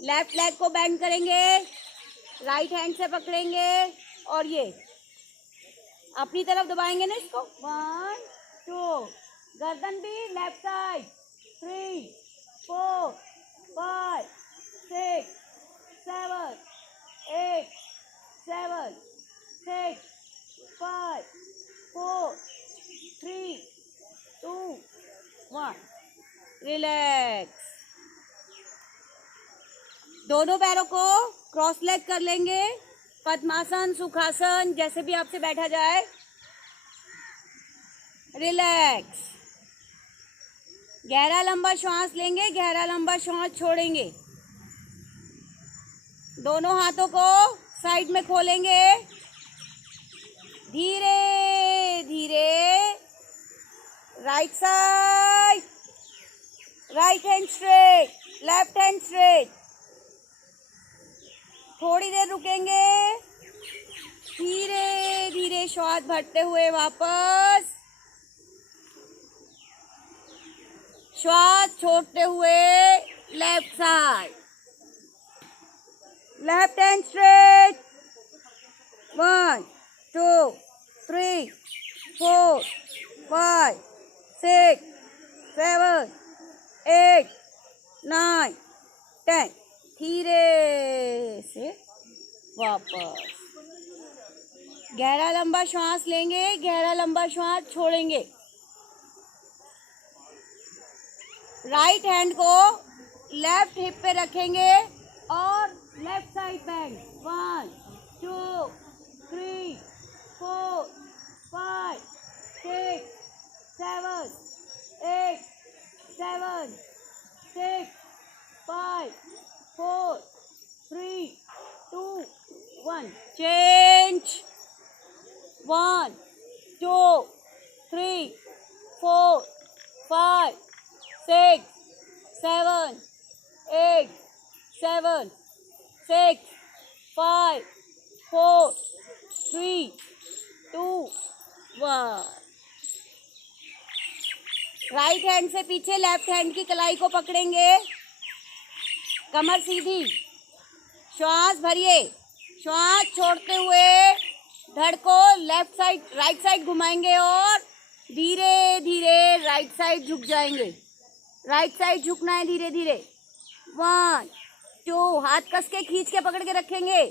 लेफ्ट लेग को बेंड करेंगे, राइट हैंड से पकड़ेंगे और ये अपनी तरफ दबाएंगे ना इसको। 1 2। गर्दन भी लेफ्ट साइड। 3 4 5 6 7 8 7 6 5 4 3 2 1। रिलैक्स। दोनों पैरों को क्रॉस लेग कर लेंगे। पद्मासन, सुखासन, जैसे भी आपसे बैठा जाए। रिलैक्स। गहरा लंबा श्वास लेंगे, गहरा लंबा श्वास छोड़ेंगे। दोनों हाथों को साइड में खोलेंगे। धीरे धीरे right side, right hand straight, left hand straight. थोड़ी देर रुकेंगे, धीरे धीरे श्वास भरते हुए वापस, श्वास छोड़ते हुए left side, left hand straight. 1 2 3 4 5 6 7 8 9 10। धीरे से वापस, गहरा लंबा श्वास लेंगे, गहरा लंबा श्वास छोड़ेंगे। राइट हैंड को लेफ्ट हिप पे रखेंगे और left side band. 1 2 3 4 5 6 7 8 7 6 5 4 3 2 1। Change. 1 2 3 4 5 6 7 8 7 6 5 4 3 2 1। Right hand से पीछे लेफ्ट हैंड की कलाई को पकड़ेंगे, कमर सीधी, श्वास भरिए, श्वास छोड़ते हुए धड़ को लेफ्ट साइड राइट साइड घुमाएंगे और धीरे धीरे राइट साइड झुक जाएंगे। राइट साइड झुकना है धीरे धीरे। 1 2, हाथ कस के खींच के पकड़ के रखेंगे।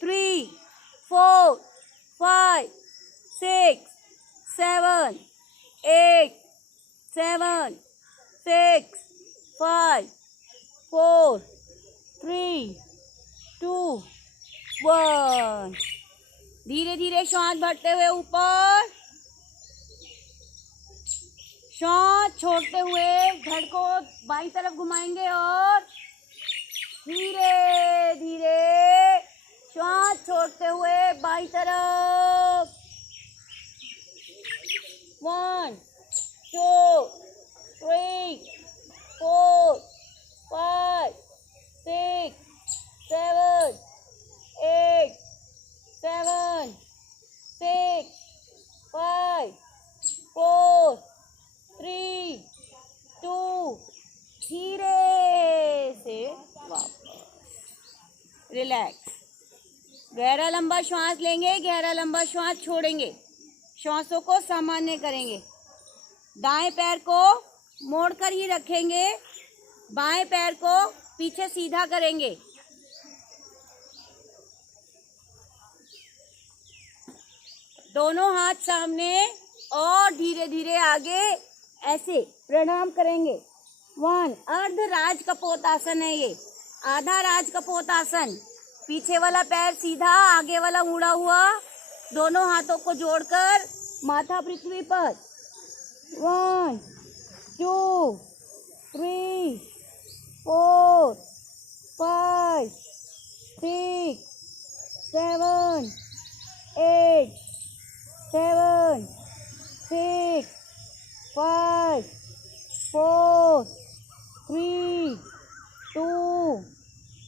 3 4 5 6 7 8 7 6 5 4 3 2 1। धीरे धीरे श्वास भरते हुए ऊपर, श्वास छोड़ते हुए धड़ को बाईं तरफ घुमाएंगे और धीरे धीरे श्वास छोड़ते हुए बाईं तरफ। 1 2 3 4 5 6 7 8 7 6 5 4 3 2। धीरे से वापस, रिलैक्स। गहरा लंबा श्वास लेंगे, गहरा लंबा श्वास छोड़ेंगे, श्वासों को सामान्य करेंगे। दाएं पैर को मोड़कर ही रखेंगे, बाएं पैर को पीछे सीधा करेंगे। दोनों हाथ सामने और धीरे धीरे आगे ऐसे प्रणाम करेंगे। 1 अर्ध राज कपोत आसन है ये, आधा राज कपोत आसन। पीछे वाला पैर सीधा, आगे वाला मुड़ा हुआ, दोनों हाथों को जोड़कर माथा पृथ्वी पर। 1 2 3 4 5 6 7 8 7 6 5 4 3 2।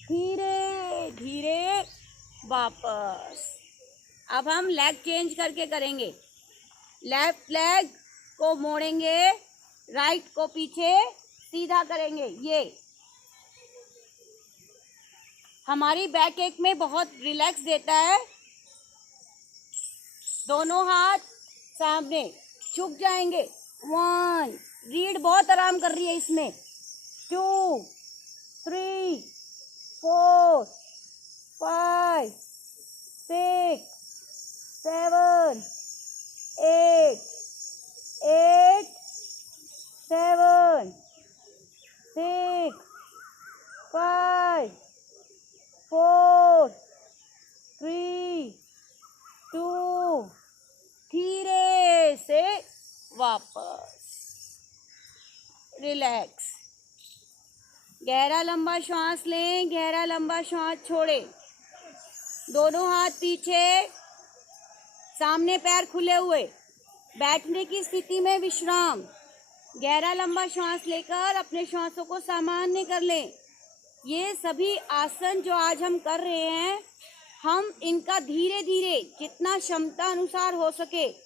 धीरे धीरे वापस। अब हम लेग चेंज करके करेंगे। लेफ्ट लेग को मोड़ेंगे, राइट को पीछे सीधा करेंगे। ये हमारी बैक एक में बहुत रिलैक्स देता है। दोनों हाथ सामने झुक जाएंगे। 1 रीढ़ बहुत आराम कर रही है इसमें। 2 3 4 5 6 7 8 8 7 6 5 4 3 2। धीरे से वापस, रिलैक्स। गहरा लंबा श्वास लें, गहरा लंबा श्वास छोड़ें। दोनों हाथ पीछे, सामने पैर खुले हुए, बैठने की स्थिति में विश्राम। गहरा लंबा श्वास लेकर अपने श्वासों को सामान्य कर लें। ये सभी आसन जो आज हम कर रहे हैं, हम इनका धीरे धीरे जितना क्षमता अनुसार हो सके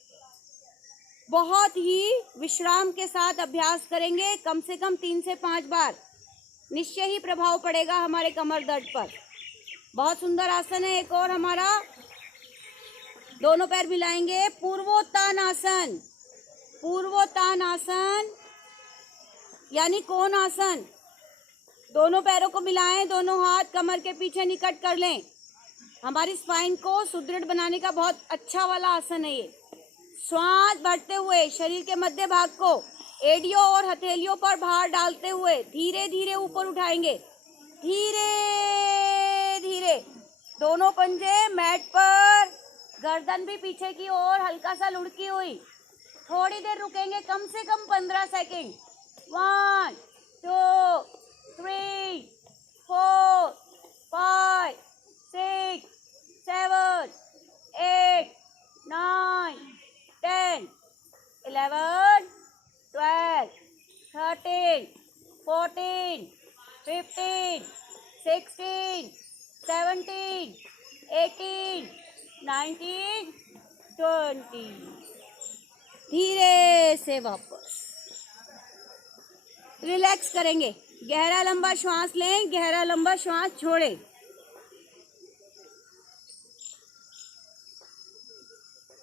बहुत ही विश्राम के साथ अभ्यास करेंगे। कम से कम 3 से 5 बार। निश्चय ही प्रभाव पड़ेगा हमारे कमर दर्द पर। बहुत सुंदर आसन है। एक और हमारा, दोनों पैर मिलाएंगे, पूर्वोत्तान आसन। पूर्वोत्तान आसन यानी कोण आसन। दोनों पैरों को मिलाएं, दोनों हाथ कमर के पीछे निकट कर लें। हमारी स्पाइन को सुदृढ़ बनाने का बहुत अच्छा वाला आसन है ये। श्वास भरते हुए शरीर के मध्य भाग को एड़ियों और हथेलियों पर भार डालते हुए धीरे धीरे ऊपर उठाएंगे। धीरे धीरे दोनों पंजे मैट पर, गर्दन भी पीछे की ओर हल्का सा लुढ़की हुई। थोड़ी देर रुकेंगे, कम से कम 15 सेकेंड। 1 2 3 4 5 6 7 8 9 10 11 12 13 14 15 16 17 18 19 20। धीरे से वापस रिलैक्स करेंगे। गहरा लंबा श्वास लें, गहरा लंबा श्वास छोड़ें।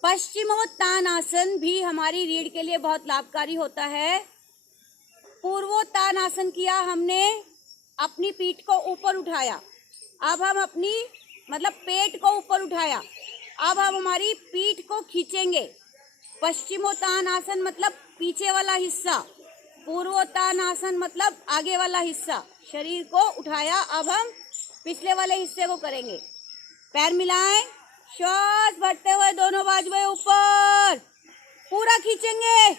पश्चिमोत्तान आसन भी हमारी रीढ़ के लिए बहुत लाभकारी होता है। पूर्वोत्तान आसन किया हमने, अपनी पीठ को ऊपर उठाया। अब हम अपनी पेट को ऊपर उठाया। अब हम हमारी पीठ को खींचेंगे। पश्चिमोत्तान आसन मतलब पीछे वाला हिस्सा, पूर्वोत्तान आसन मतलब आगे वाला हिस्सा। शरीर को उठाया, अब हम पिछले वाले हिस्से को करेंगे। पैर मिलाएं, श्वास भरते हुए दोनों बाजुएं ऊपर पूरा खींचेंगे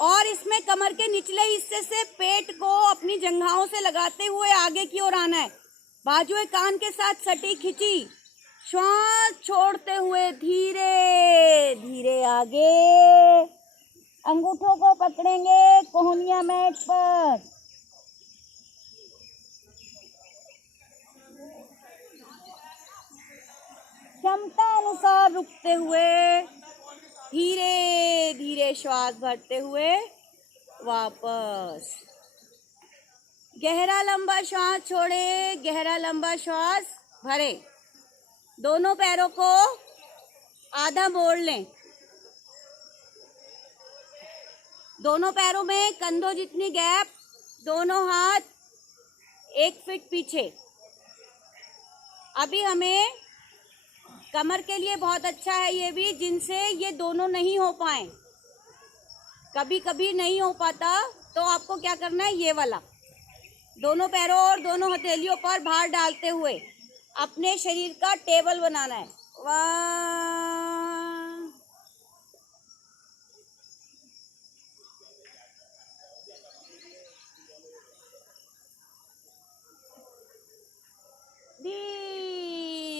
और इसमें कमर के निचले हिस्से से पेट को अपनी जंघाओं से लगाते हुए आगे की ओर आना है। बाजुएं कान के साथ सटी खींची। श्वास छोड़ते हुए धीरे धीरे आगे, अंगूठों को पकड़ेंगे कोहनिया मैट पर। क्षमता अनुसार रुकते हुए धीरे धीरे श्वास भरते हुए वापस। गहरा लंबा श्वास छोड़े, गहरा लंबा श्वास भरे। दोनों पैरों को आधा मोड़ लें। दोनों पैरों में कंधों जितनी गैप, दोनों हाथ 1 फीट पीछे। अभी हमें कमर के लिए बहुत अच्छा है ये भी, जिनसे ये दोनों नहीं हो पाए। कभी कभी नहीं हो पाता तो आपको क्या करना है, ये वाला दोनों पैरों और दोनों हथेलियों पर भार डालते हुए अपने शरीर का टेबल बनाना है। 1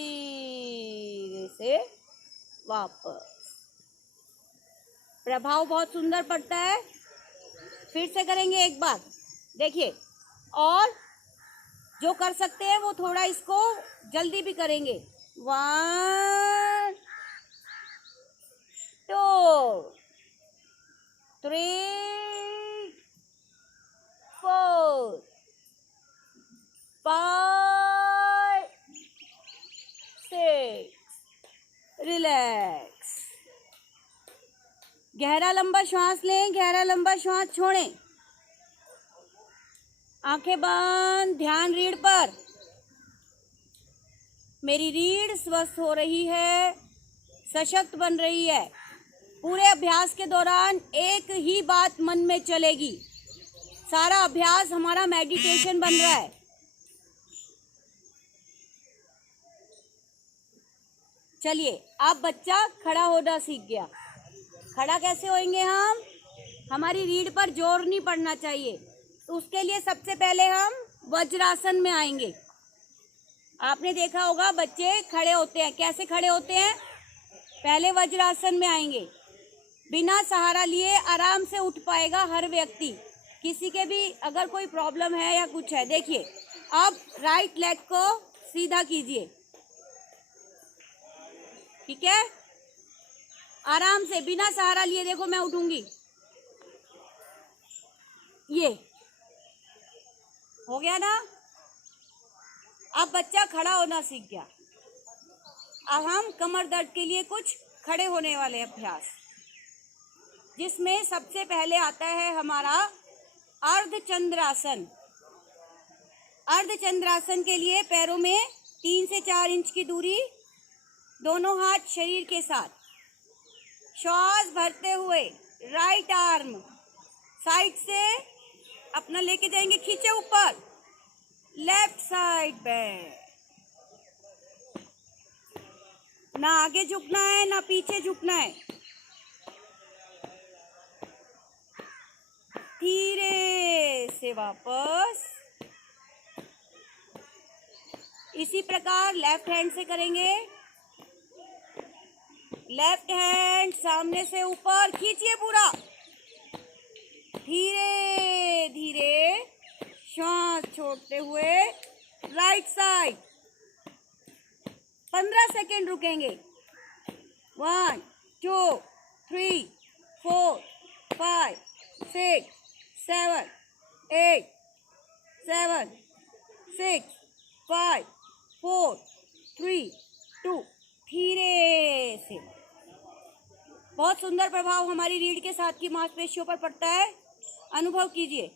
धीरे से वापस। प्रभाव बहुत सुंदर पड़ता है। फिर से करेंगे एक बार, देखिए। और जो कर सकते हैं वो थोड़ा इसको जल्दी भी करेंगे। 1 2 3 4 5 6। रिलैक्स। गहरा लंबा श्वास लें, गहरा लंबा श्वास छोड़ें। आंखें बंद, ध्यान रीढ़ पर। मेरी रीढ़ स्वस्थ हो रही है, सशक्त बन रही है। पूरे अभ्यास के दौरान एक ही बात मन में चलेगी। सारा अभ्यास हमारा मेडिटेशन बन रहा है। चलिए, अब बच्चा खड़ा होना सीख गया। खड़ा कैसे होएंगे हम? हमारी रीढ़ पर जोर नहीं पड़ना चाहिए, तो उसके लिए सबसे पहले हम वज्रासन में आएंगे। आपने देखा होगा बच्चे खड़े होते हैं, कैसे खड़े होते हैं? पहले वज्रासन में आएंगे। बिना सहारा लिए आराम से उठ पाएगा हर व्यक्ति। किसी के भी अगर कोई प्रॉब्लम है या कुछ है, देखिए अब राइट लेग को सीधा कीजिए, ठीक है, आराम से बिना सहारा लिए। देखो मैं उठूंगी, ये हो गया ना। अब बच्चा खड़ा होना सीख गया। अब हम कमर दर्द के लिए कुछ खड़े होने वाले अभ्यास, जिसमें सबसे पहले आता है हमारा अर्धचंद्रासन। अर्धचंद्रासन के लिए पैरों में 3 से 4 इंच की दूरी, दोनों हाथ शरीर के साथ, श्वास भरते हुए राइट आर्म साइड से अपना लेके जाएंगे, खींचे ऊपर, लेफ्ट साइड बेंड। ना आगे झुकना है ना पीछे झुकना है, धीरे से वापस। इसी प्रकार लेफ्ट हैंड से करेंगे। लेफ्ट हैंड सामने से ऊपर खींचिए पूरा, धीरे धीरे श्वास छोड़ते हुए राइट साइड। 15 सेकेंड रुकेंगे। 1 2 3 4 5 6 7 8 7 6 5 4 3 2। धीरे से। बहुत सुंदर प्रभाव हमारी रीढ़ के साथ की मांसपेशियों पर पड़ता है, अनुभव कीजिए।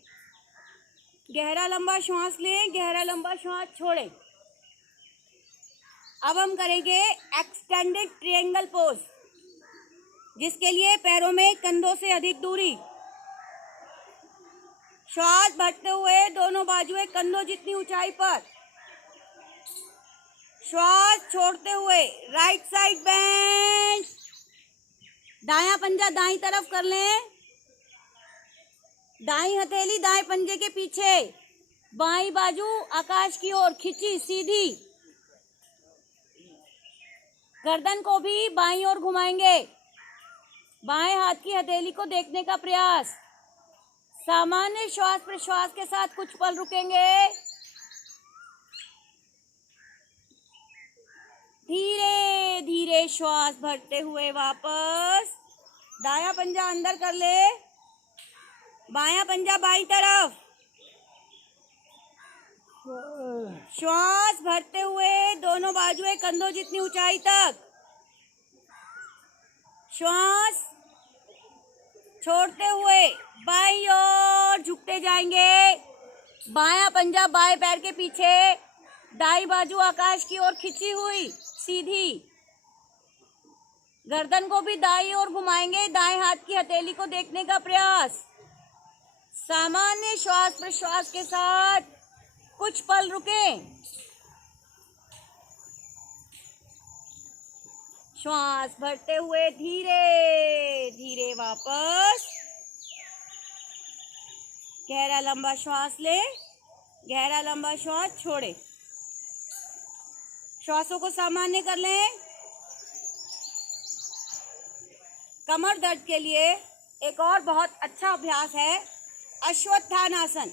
गहरा लंबा श्वास लें, गहरा लंबा श्वास छोड़ें। अब हम करेंगे एक्सटेंडेड ट्रायंगल पोज, जिसके लिए पैरों में कंधों से अधिक दूरी, श्वास भरते हुए दोनों बाजुएं कंधों जितनी ऊंचाई पर, श्वास छोड़ते हुए राइट साइड बेंड। दायां पंजा दाईं तरफ कर लें, दाईं हथेली दाएं पंजे के पीछे, बाईं बाजू आकाश की ओर खींची सीधी। गर्दन को भी बाईं ओर घुमाएंगे, बाएं हाथ की हथेली को देखने का प्रयास। सामान्य श्वास प्रश्वास के साथ कुछ पल रुकेंगे। धीरे धीरे श्वास भरते हुए वापस। दायां पंजा अंदर कर ले, बायां पंजा बाईं तरफ। श्वास भरते हुए दोनों बाजुएं कंधों जितनी ऊंचाई तक, श्वास छोड़ते हुए बाईं ओर झुकते जाएंगे। बायां पंजा बाएं पैर के पीछे, दाईं बाजू आकाश की ओर खिंची हुई सीधी। गर्दन को भी दाईं ओर घुमाएंगे, दाएं हाथ की हथेली को देखने का प्रयास। सामान्य श्वास प्रश्वास के साथ कुछ पल रुकें। श्वास भरते हुए धीरे धीरे वापस। गहरा लंबा श्वास लें, गहरा लंबा श्वास छोड़ें। श्वासों को सामान्य कर लें। कमर दर्द के लिए एक और बहुत अच्छा अभ्यास है अश्वत्थानासन।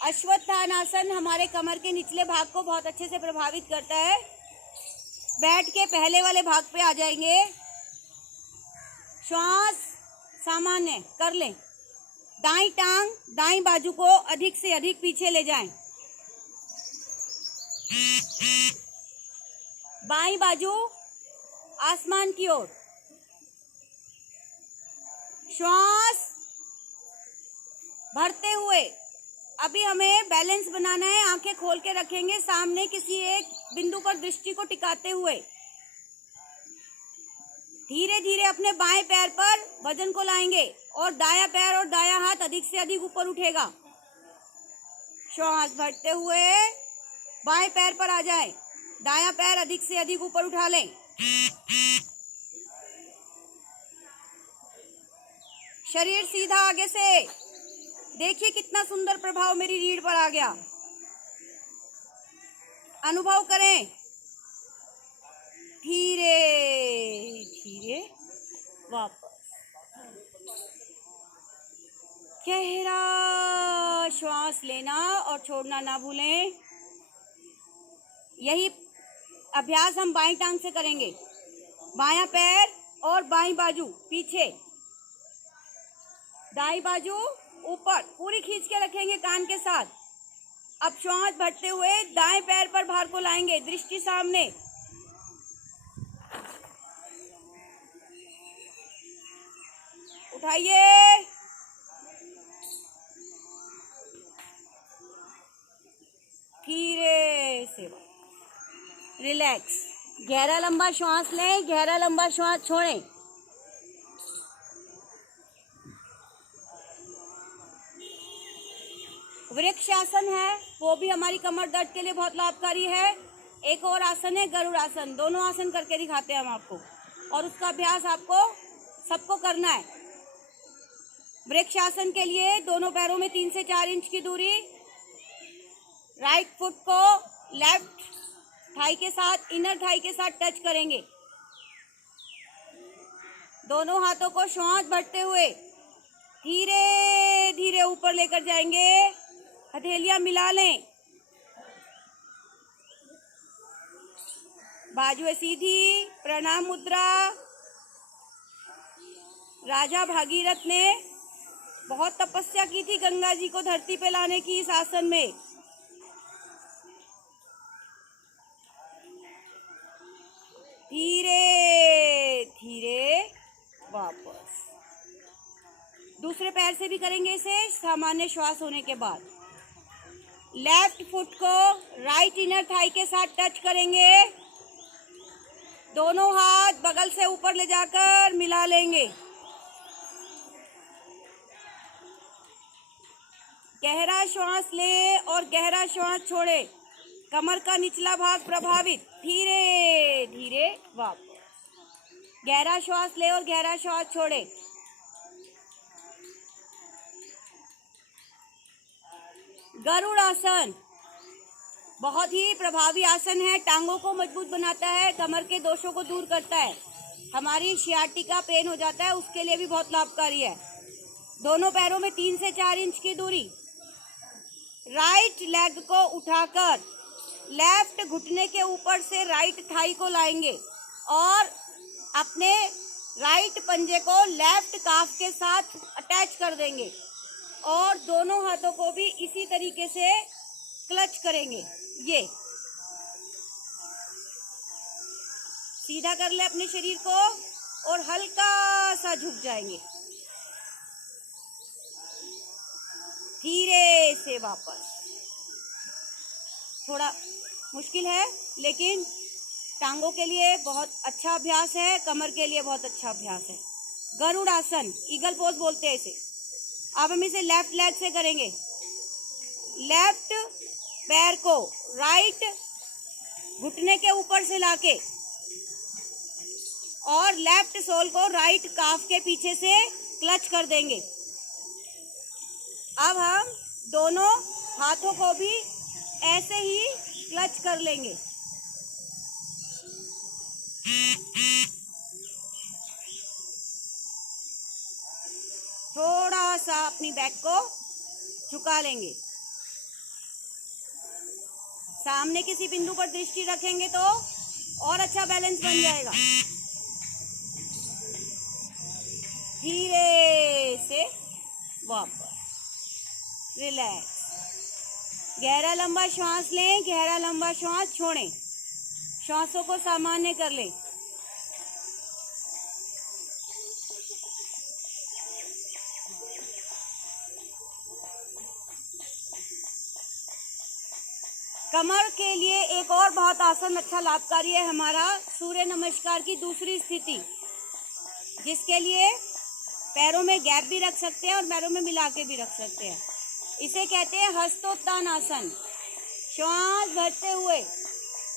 अश्वत्थानासन हमारे कमर के निचले भाग को बहुत अच्छे से प्रभावित करता है। बैठ के पहले वाले भाग पे आ जाएंगे। श्वास सामान्य कर लें। दाईं टांग दाईं बाजू को अधिक से अधिक पीछे ले जाएं। बाईं बाजू आसमान की ओर। श्वास भरते हुए अभी हमें बैलेंस बनाना है। आंखें खोल के रखेंगे, सामने किसी एक बिंदु पर दृष्टि को टिकाते हुए। धीरे धीरे अपने बाएं पैर पर वजन को लाएंगे और दायां पैर और दायां हाथ अधिक से अधिक ऊपर उठेगा। श्वास भरते हुए बाएं पैर पर आ जाए, दायां पैर अधिक से अधिक ऊपर उठा लें। शरीर सीधा आगे से। देखिए कितना सुंदर प्रभाव मेरी रीढ़ पर आ गया। अनुभव करें। धीरे धीरे वापस। गहरा श्वास लेना और छोड़ना ना भूलें। यही अभ्यास हम बाईं टांग से करेंगे। बायां पैर और बाईं बाजू पीछे, दाईं बाजू ऊपर, पूरी खींच के रखेंगे कान के साथ। अब श्वास भरते हुए दाएं पैर पर भार को लाएंगे, दृष्टि सामने। उठाइए, धीरे से रिलैक्स। गहरा लंबा श्वास लें, गहरा लंबा श्वास छोड़ें। वृक्ष आसन है, वो भी हमारी कमर दर्द के लिए बहुत लाभकारी है। एक और आसन है गरुड़ आसन। दोनों आसन करके दिखाते हैं हम आपको, और उसका अभ्यास आपको सबको करना है। वृक्ष आसन के लिए दोनों पैरों में 3 से 4 इंच की दूरी। राइट फुट को लेफ्ट थाई के साथ, इनर थाई के साथ टच करेंगे। दोनों हाथों को श्वास भरते हुए धीरे धीरे ऊपर लेकर जाएंगे। हथेलियां मिला लें। बाजुएं सीधी, प्रणाम मुद्रा। राजा भागीरथ ने बहुत तपस्या की थी गंगा जी को धरती पे लाने की इस आसन में। धीरे धीरे वापस। दूसरे पैर से भी करेंगे इसे सामान्य श्वास होने के बाद। लेफ्ट फुट को राइट इनर थाई के साथ टच करेंगे। दोनों हाथ बगल से ऊपर ले जाकर मिला लेंगे। गहरा श्वास लें और गहरा श्वास छोड़ें। कमर का निचला भाग प्रभावित। धीरे धीरे वापस। गहरा श्वास लें और गहरा श्वास छोड़ें। गरुड़ आसन बहुत ही प्रभावी आसन है। टांगों को मजबूत बनाता है, कमर के दोषों को दूर करता है। हमारी सियाटिका पेन हो जाता है, उसके लिए भी बहुत लाभकारी है। दोनों पैरों में 3 से 4 इंच की दूरी। राइट लेग को उठाकर लेफ्ट घुटने के ऊपर से राइट थाई को लाएंगे और अपने राइट पंजे को लेफ्ट काफ के साथ अटैच कर देंगे और दोनों हाथों को भी इसी तरीके से क्लच करेंगे। ये सीधा कर ले अपने शरीर को और हल्का सा झुक जाएंगे। धीरे से वापस। थोड़ा मुश्किल है लेकिन टांगों के लिए बहुत अच्छा अभ्यास है, कमर के लिए बहुत अच्छा अभ्यास है। गरुड़ आसन, ईगल पोज बोलते हैं इसे। अब हम इसे लेफ्ट लेग से करेंगे। लेफ्ट पैर को राइट घुटने के ऊपर से लाके और लेफ्ट सोल को राइट काफ के पीछे से क्लच कर देंगे। अब हम दोनों हाथों को भी ऐसे ही क्लच कर लेंगे। थोड़ा सा अपनी बैक को झुका लेंगे। सामने किसी बिंदु पर दृष्टि रखेंगे तो और अच्छा बैलेंस बन जाएगा। धीरे से वापस। रिलैक्स। गहरा लंबा श्वास लें, गहरा लंबा श्वास छोड़ें। श्वासों को सामान्य कर लें। कमर के लिए एक और बहुत आसन अच्छा लाभकारी है हमारा सूर्य नमस्कार की दूसरी स्थिति, जिसके लिए पैरों में गैप भी रख सकते हैं और पैरों में मिला के भी रख सकते हैं। इसे कहते हैं हस्तोत्तान आसन। श्वास भरते हुए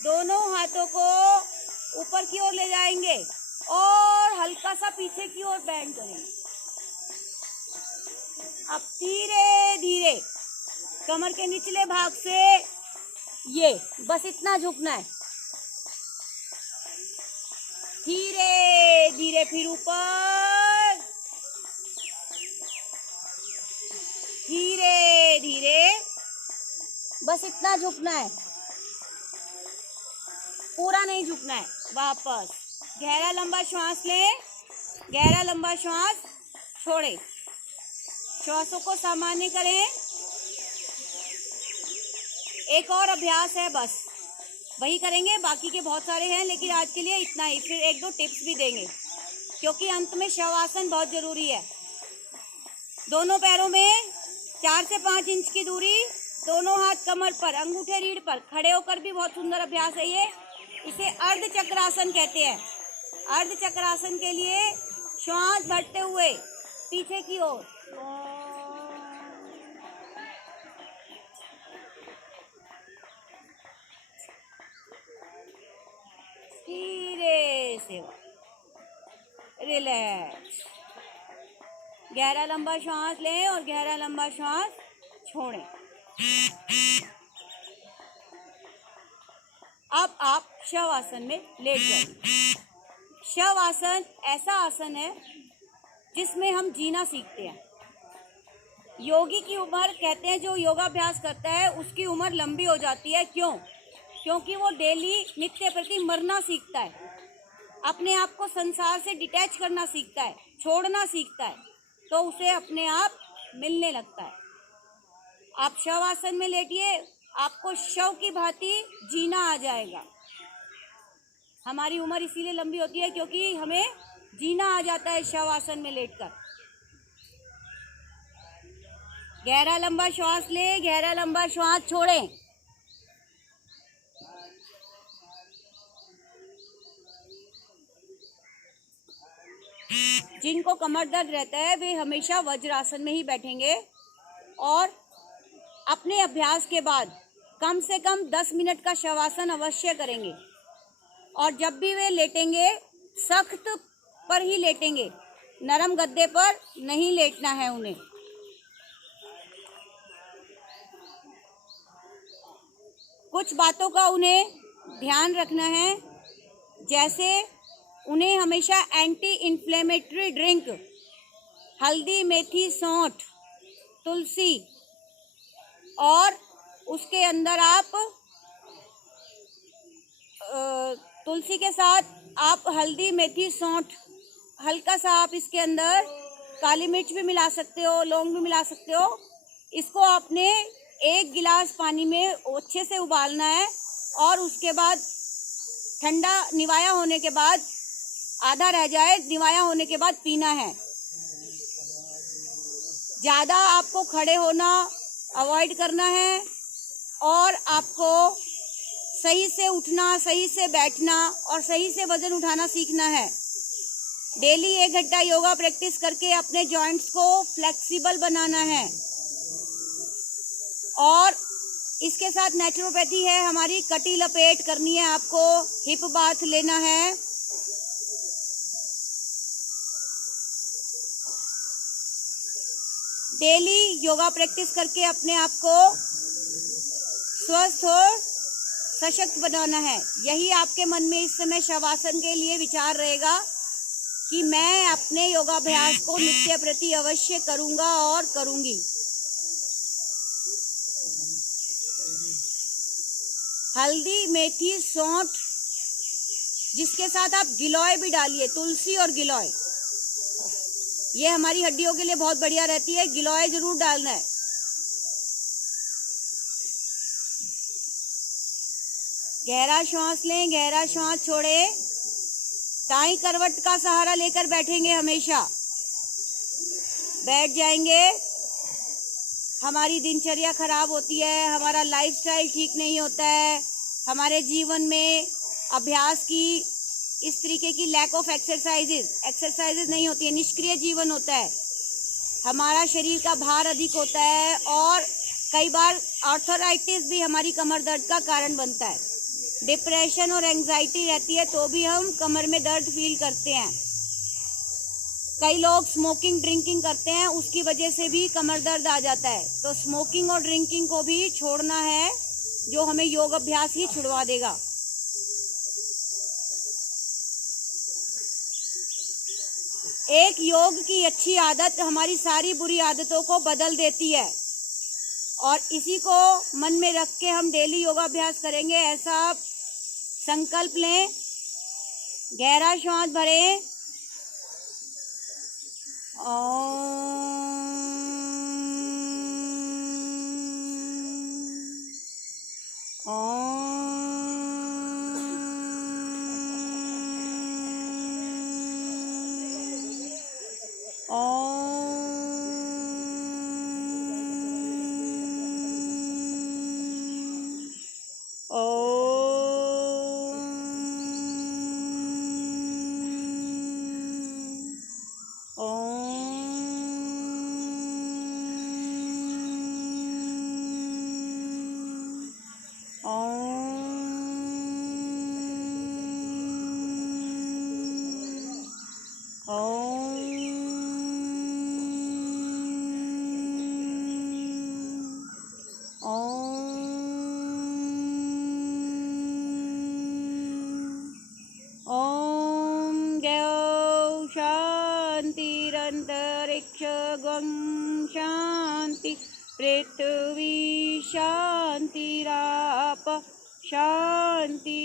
दोनों हाथों को ऊपर की ओर ले जाएंगे और हल्का सा पीछे की ओर बेंड करेंगे। अब धीरे धीरे कमर के निचले भाग से ये बस इतना झुकना है धीरे धीरे फिर ऊपर, धीरे धीरे, बस इतना झुकना है, पूरा नहीं झुकना है। वापस गहरा लंबा श्वास लें, गहरा लंबा श्वास छोड़ें, श्वासों को सामान्य करें। एक और अभ्यास है, बस वही करेंगे, बाकी के बहुत सारे हैं, लेकिन आज के लिए इतना ही। फिर एक दो टिप्स भी देंगे, क्योंकि अंत में शवासन बहुत जरूरी है। दोनों पैरों में 4 से 5 इंच की दूरी, दोनों हाथ कमर पर, अंगूठे रीढ़ पर, खड़े होकर भी बहुत सुंदर अभ्यास है ये। इसे अर्ध चक्रासन कहते हैं। अर्ध चक्रासन के लिए श्वास भरते हुए पीछे की ओर, धीरे से रिलैक्स, गहरा लंबा श्वास लें और गहरा लंबा श्वास छोड़ें। अब आप शवासन में लेट जाइए। शवासन ऐसा आसन है जिसमें हम जीना सीखते हैं। योगी की उम्र, कहते हैं जो योगाभ्यास करता है उसकी उम्र लंबी हो जाती है। क्यों? क्योंकि वो डेली नित्य प्रति मरना सीखता है, अपने आप को संसार से डिटैच करना सीखता है, छोड़ना सीखता है, तो उसे अपने आप मिलने लगता है। आप शवासन में लेटिए, आपको शव की भांति जीना आ जाएगा। हमारी उम्र इसीलिए लंबी होती है क्योंकि हमें जीना आ जाता है शवासन में लेटकर। गहरा लंबा श्वास ले, गहरा लंबा श्वास छोड़ें। जिनको कमर दर्द रहता है वे हमेशा वज्रासन में ही बैठेंगे और अपने अभ्यास के बाद कम से कम 10 मिनट का शवासन अवश्य करेंगे। और जब भी वे लेटेंगे सख्त पर ही लेटेंगे, नरम गद्दे पर नहीं लेटना है उन्हें। कुछ बातों का उन्हें ध्यान रखना है, जैसे उन्हें हमेशा एंटी इन्फ्लेमेटरी ड्रिंक, हल्दी, मेथी, सौंठ, तुलसी, और उसके अंदर आप तुलसी के साथ आप हल्दी, मेथी, सौंठ, हल्का सा आप इसके अंदर काली मिर्च भी मिला सकते हो, लौंग भी मिला सकते हो। इसको आपने 1 गिलास पानी में अच्छे से उबालना है और उसके बाद ठंडा निवाया होने के बाद, आधा रह जाए निवाया होने के बाद पीना है। ज़्यादा आपको खड़े होना अवॉइड करना है और आपको सही से उठना, सही से बैठना और सही से वजन उठाना सीखना है। डेली 1 घंटा योगा प्रैक्टिस करके अपने जॉइंट्स को फ्लेक्सिबल बनाना है। और इसके साथ नेचुरोपैथी है हमारी, कटी लपेट करनी है आपको, हिप बाथ लेना है। डेली योगा प्रैक्टिस करके अपने आप को स्वस्थ और सशक्त बनाना है। यही आपके मन में इस समय शवासन के लिए विचार रहेगा कि मैं अपने योगाभ्यास को नित्य प्रति अवश्य करूंगा और करूंगी। हल्दी, मेथी, सौंठ, जिसके साथ आप गिलोय भी डालिए, तुलसी और गिलोय, ये हमारी हड्डियों के लिए बहुत बढ़िया रहती है। गिलोय जरूर डालना है। गहरा श्वास लें, गहरा श्वास छोड़ें। दाईं करवट का सहारा लेकर बैठेंगे, हमेशा बैठ जाएंगे। हमारी दिनचर्या खराब होती है, हमारा लाइफस्टाइल ठीक नहीं होता है, हमारे जीवन में अभ्यास की इस तरीके की लैक ऑफ एक्सरसाइजेज नहीं होती है, निष्क्रिय जीवन होता है, हमारा शरीर का भार अधिक होता है और कई बार आर्थराइटिस भी हमारी कमर दर्द का कारण बनता है। डिप्रेशन और एंजाइटी रहती है तो भी हम कमर में दर्द फील करते हैं। कई लोग स्मोकिंग, ड्रिंकिंग करते हैं, उसकी वजह से भी कमर दर्द आ जाता है। तो स्मोकिंग और ड्रिंकिंग को भी छोड़ना है, जो हमें योग अभ्यास ही छुड़वा देगा। एक योग की अच्छी आदत हमारी सारी बुरी आदतों को बदल देती है, और इसी को मन में रख के हम डेली योगाभ्यास करेंगे। ऐसा आप संकल्प लें, गहरा श्वास भरें। शांतिरंतरिक्षगं शांति, पृथ्वी शांतिराप शांतिरोषधयः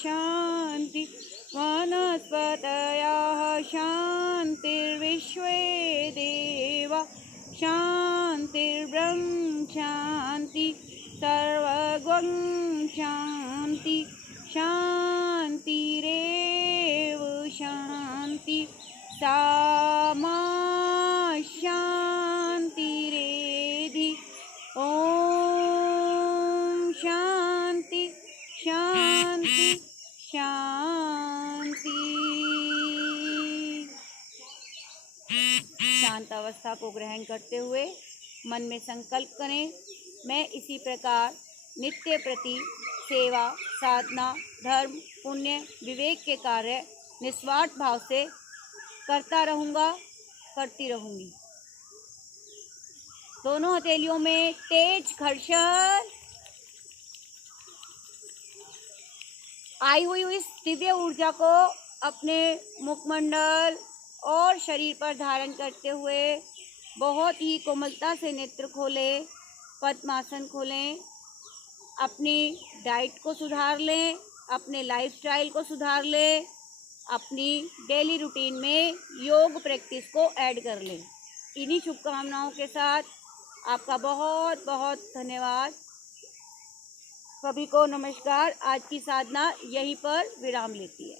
शांति, वनस्पतयः शांतिर्विश्वे देवा शांतिर्ब्रह्म शांति, सर्वगं शांति शांतिरेव शांति, सामा शांतिरेधि। ओम शांति शांति शांति। शांत अवस्था को ग्रहण करते हुए मन में संकल्प करें, मैं इसी प्रकार नित्य प्रति सेवा, साधना, धर्म, पुण्य, विवेक के कार्य निस्वार्थ भाव से करता रहूँगा, करती रहूँगी। दोनों हथेलियों में तेज घर्षण। आई हुई इस दिव्य ऊर्जा को अपने मुखमंडल और शरीर पर धारण करते हुए बहुत ही कोमलता से नेत्र खोलें, पद्मासन खोलें, अपनी डाइट को सुधार लें, अपने लाइफस्टाइल को सुधार लें, अपनी डेली रूटीन में योग प्रैक्टिस को ऐड कर लें। इन्हीं शुभकामनाओं के साथ आपका बहुत बहुत धन्यवाद। सभी को नमस्कार। आज की साधना यहीं पर विराम लेती है।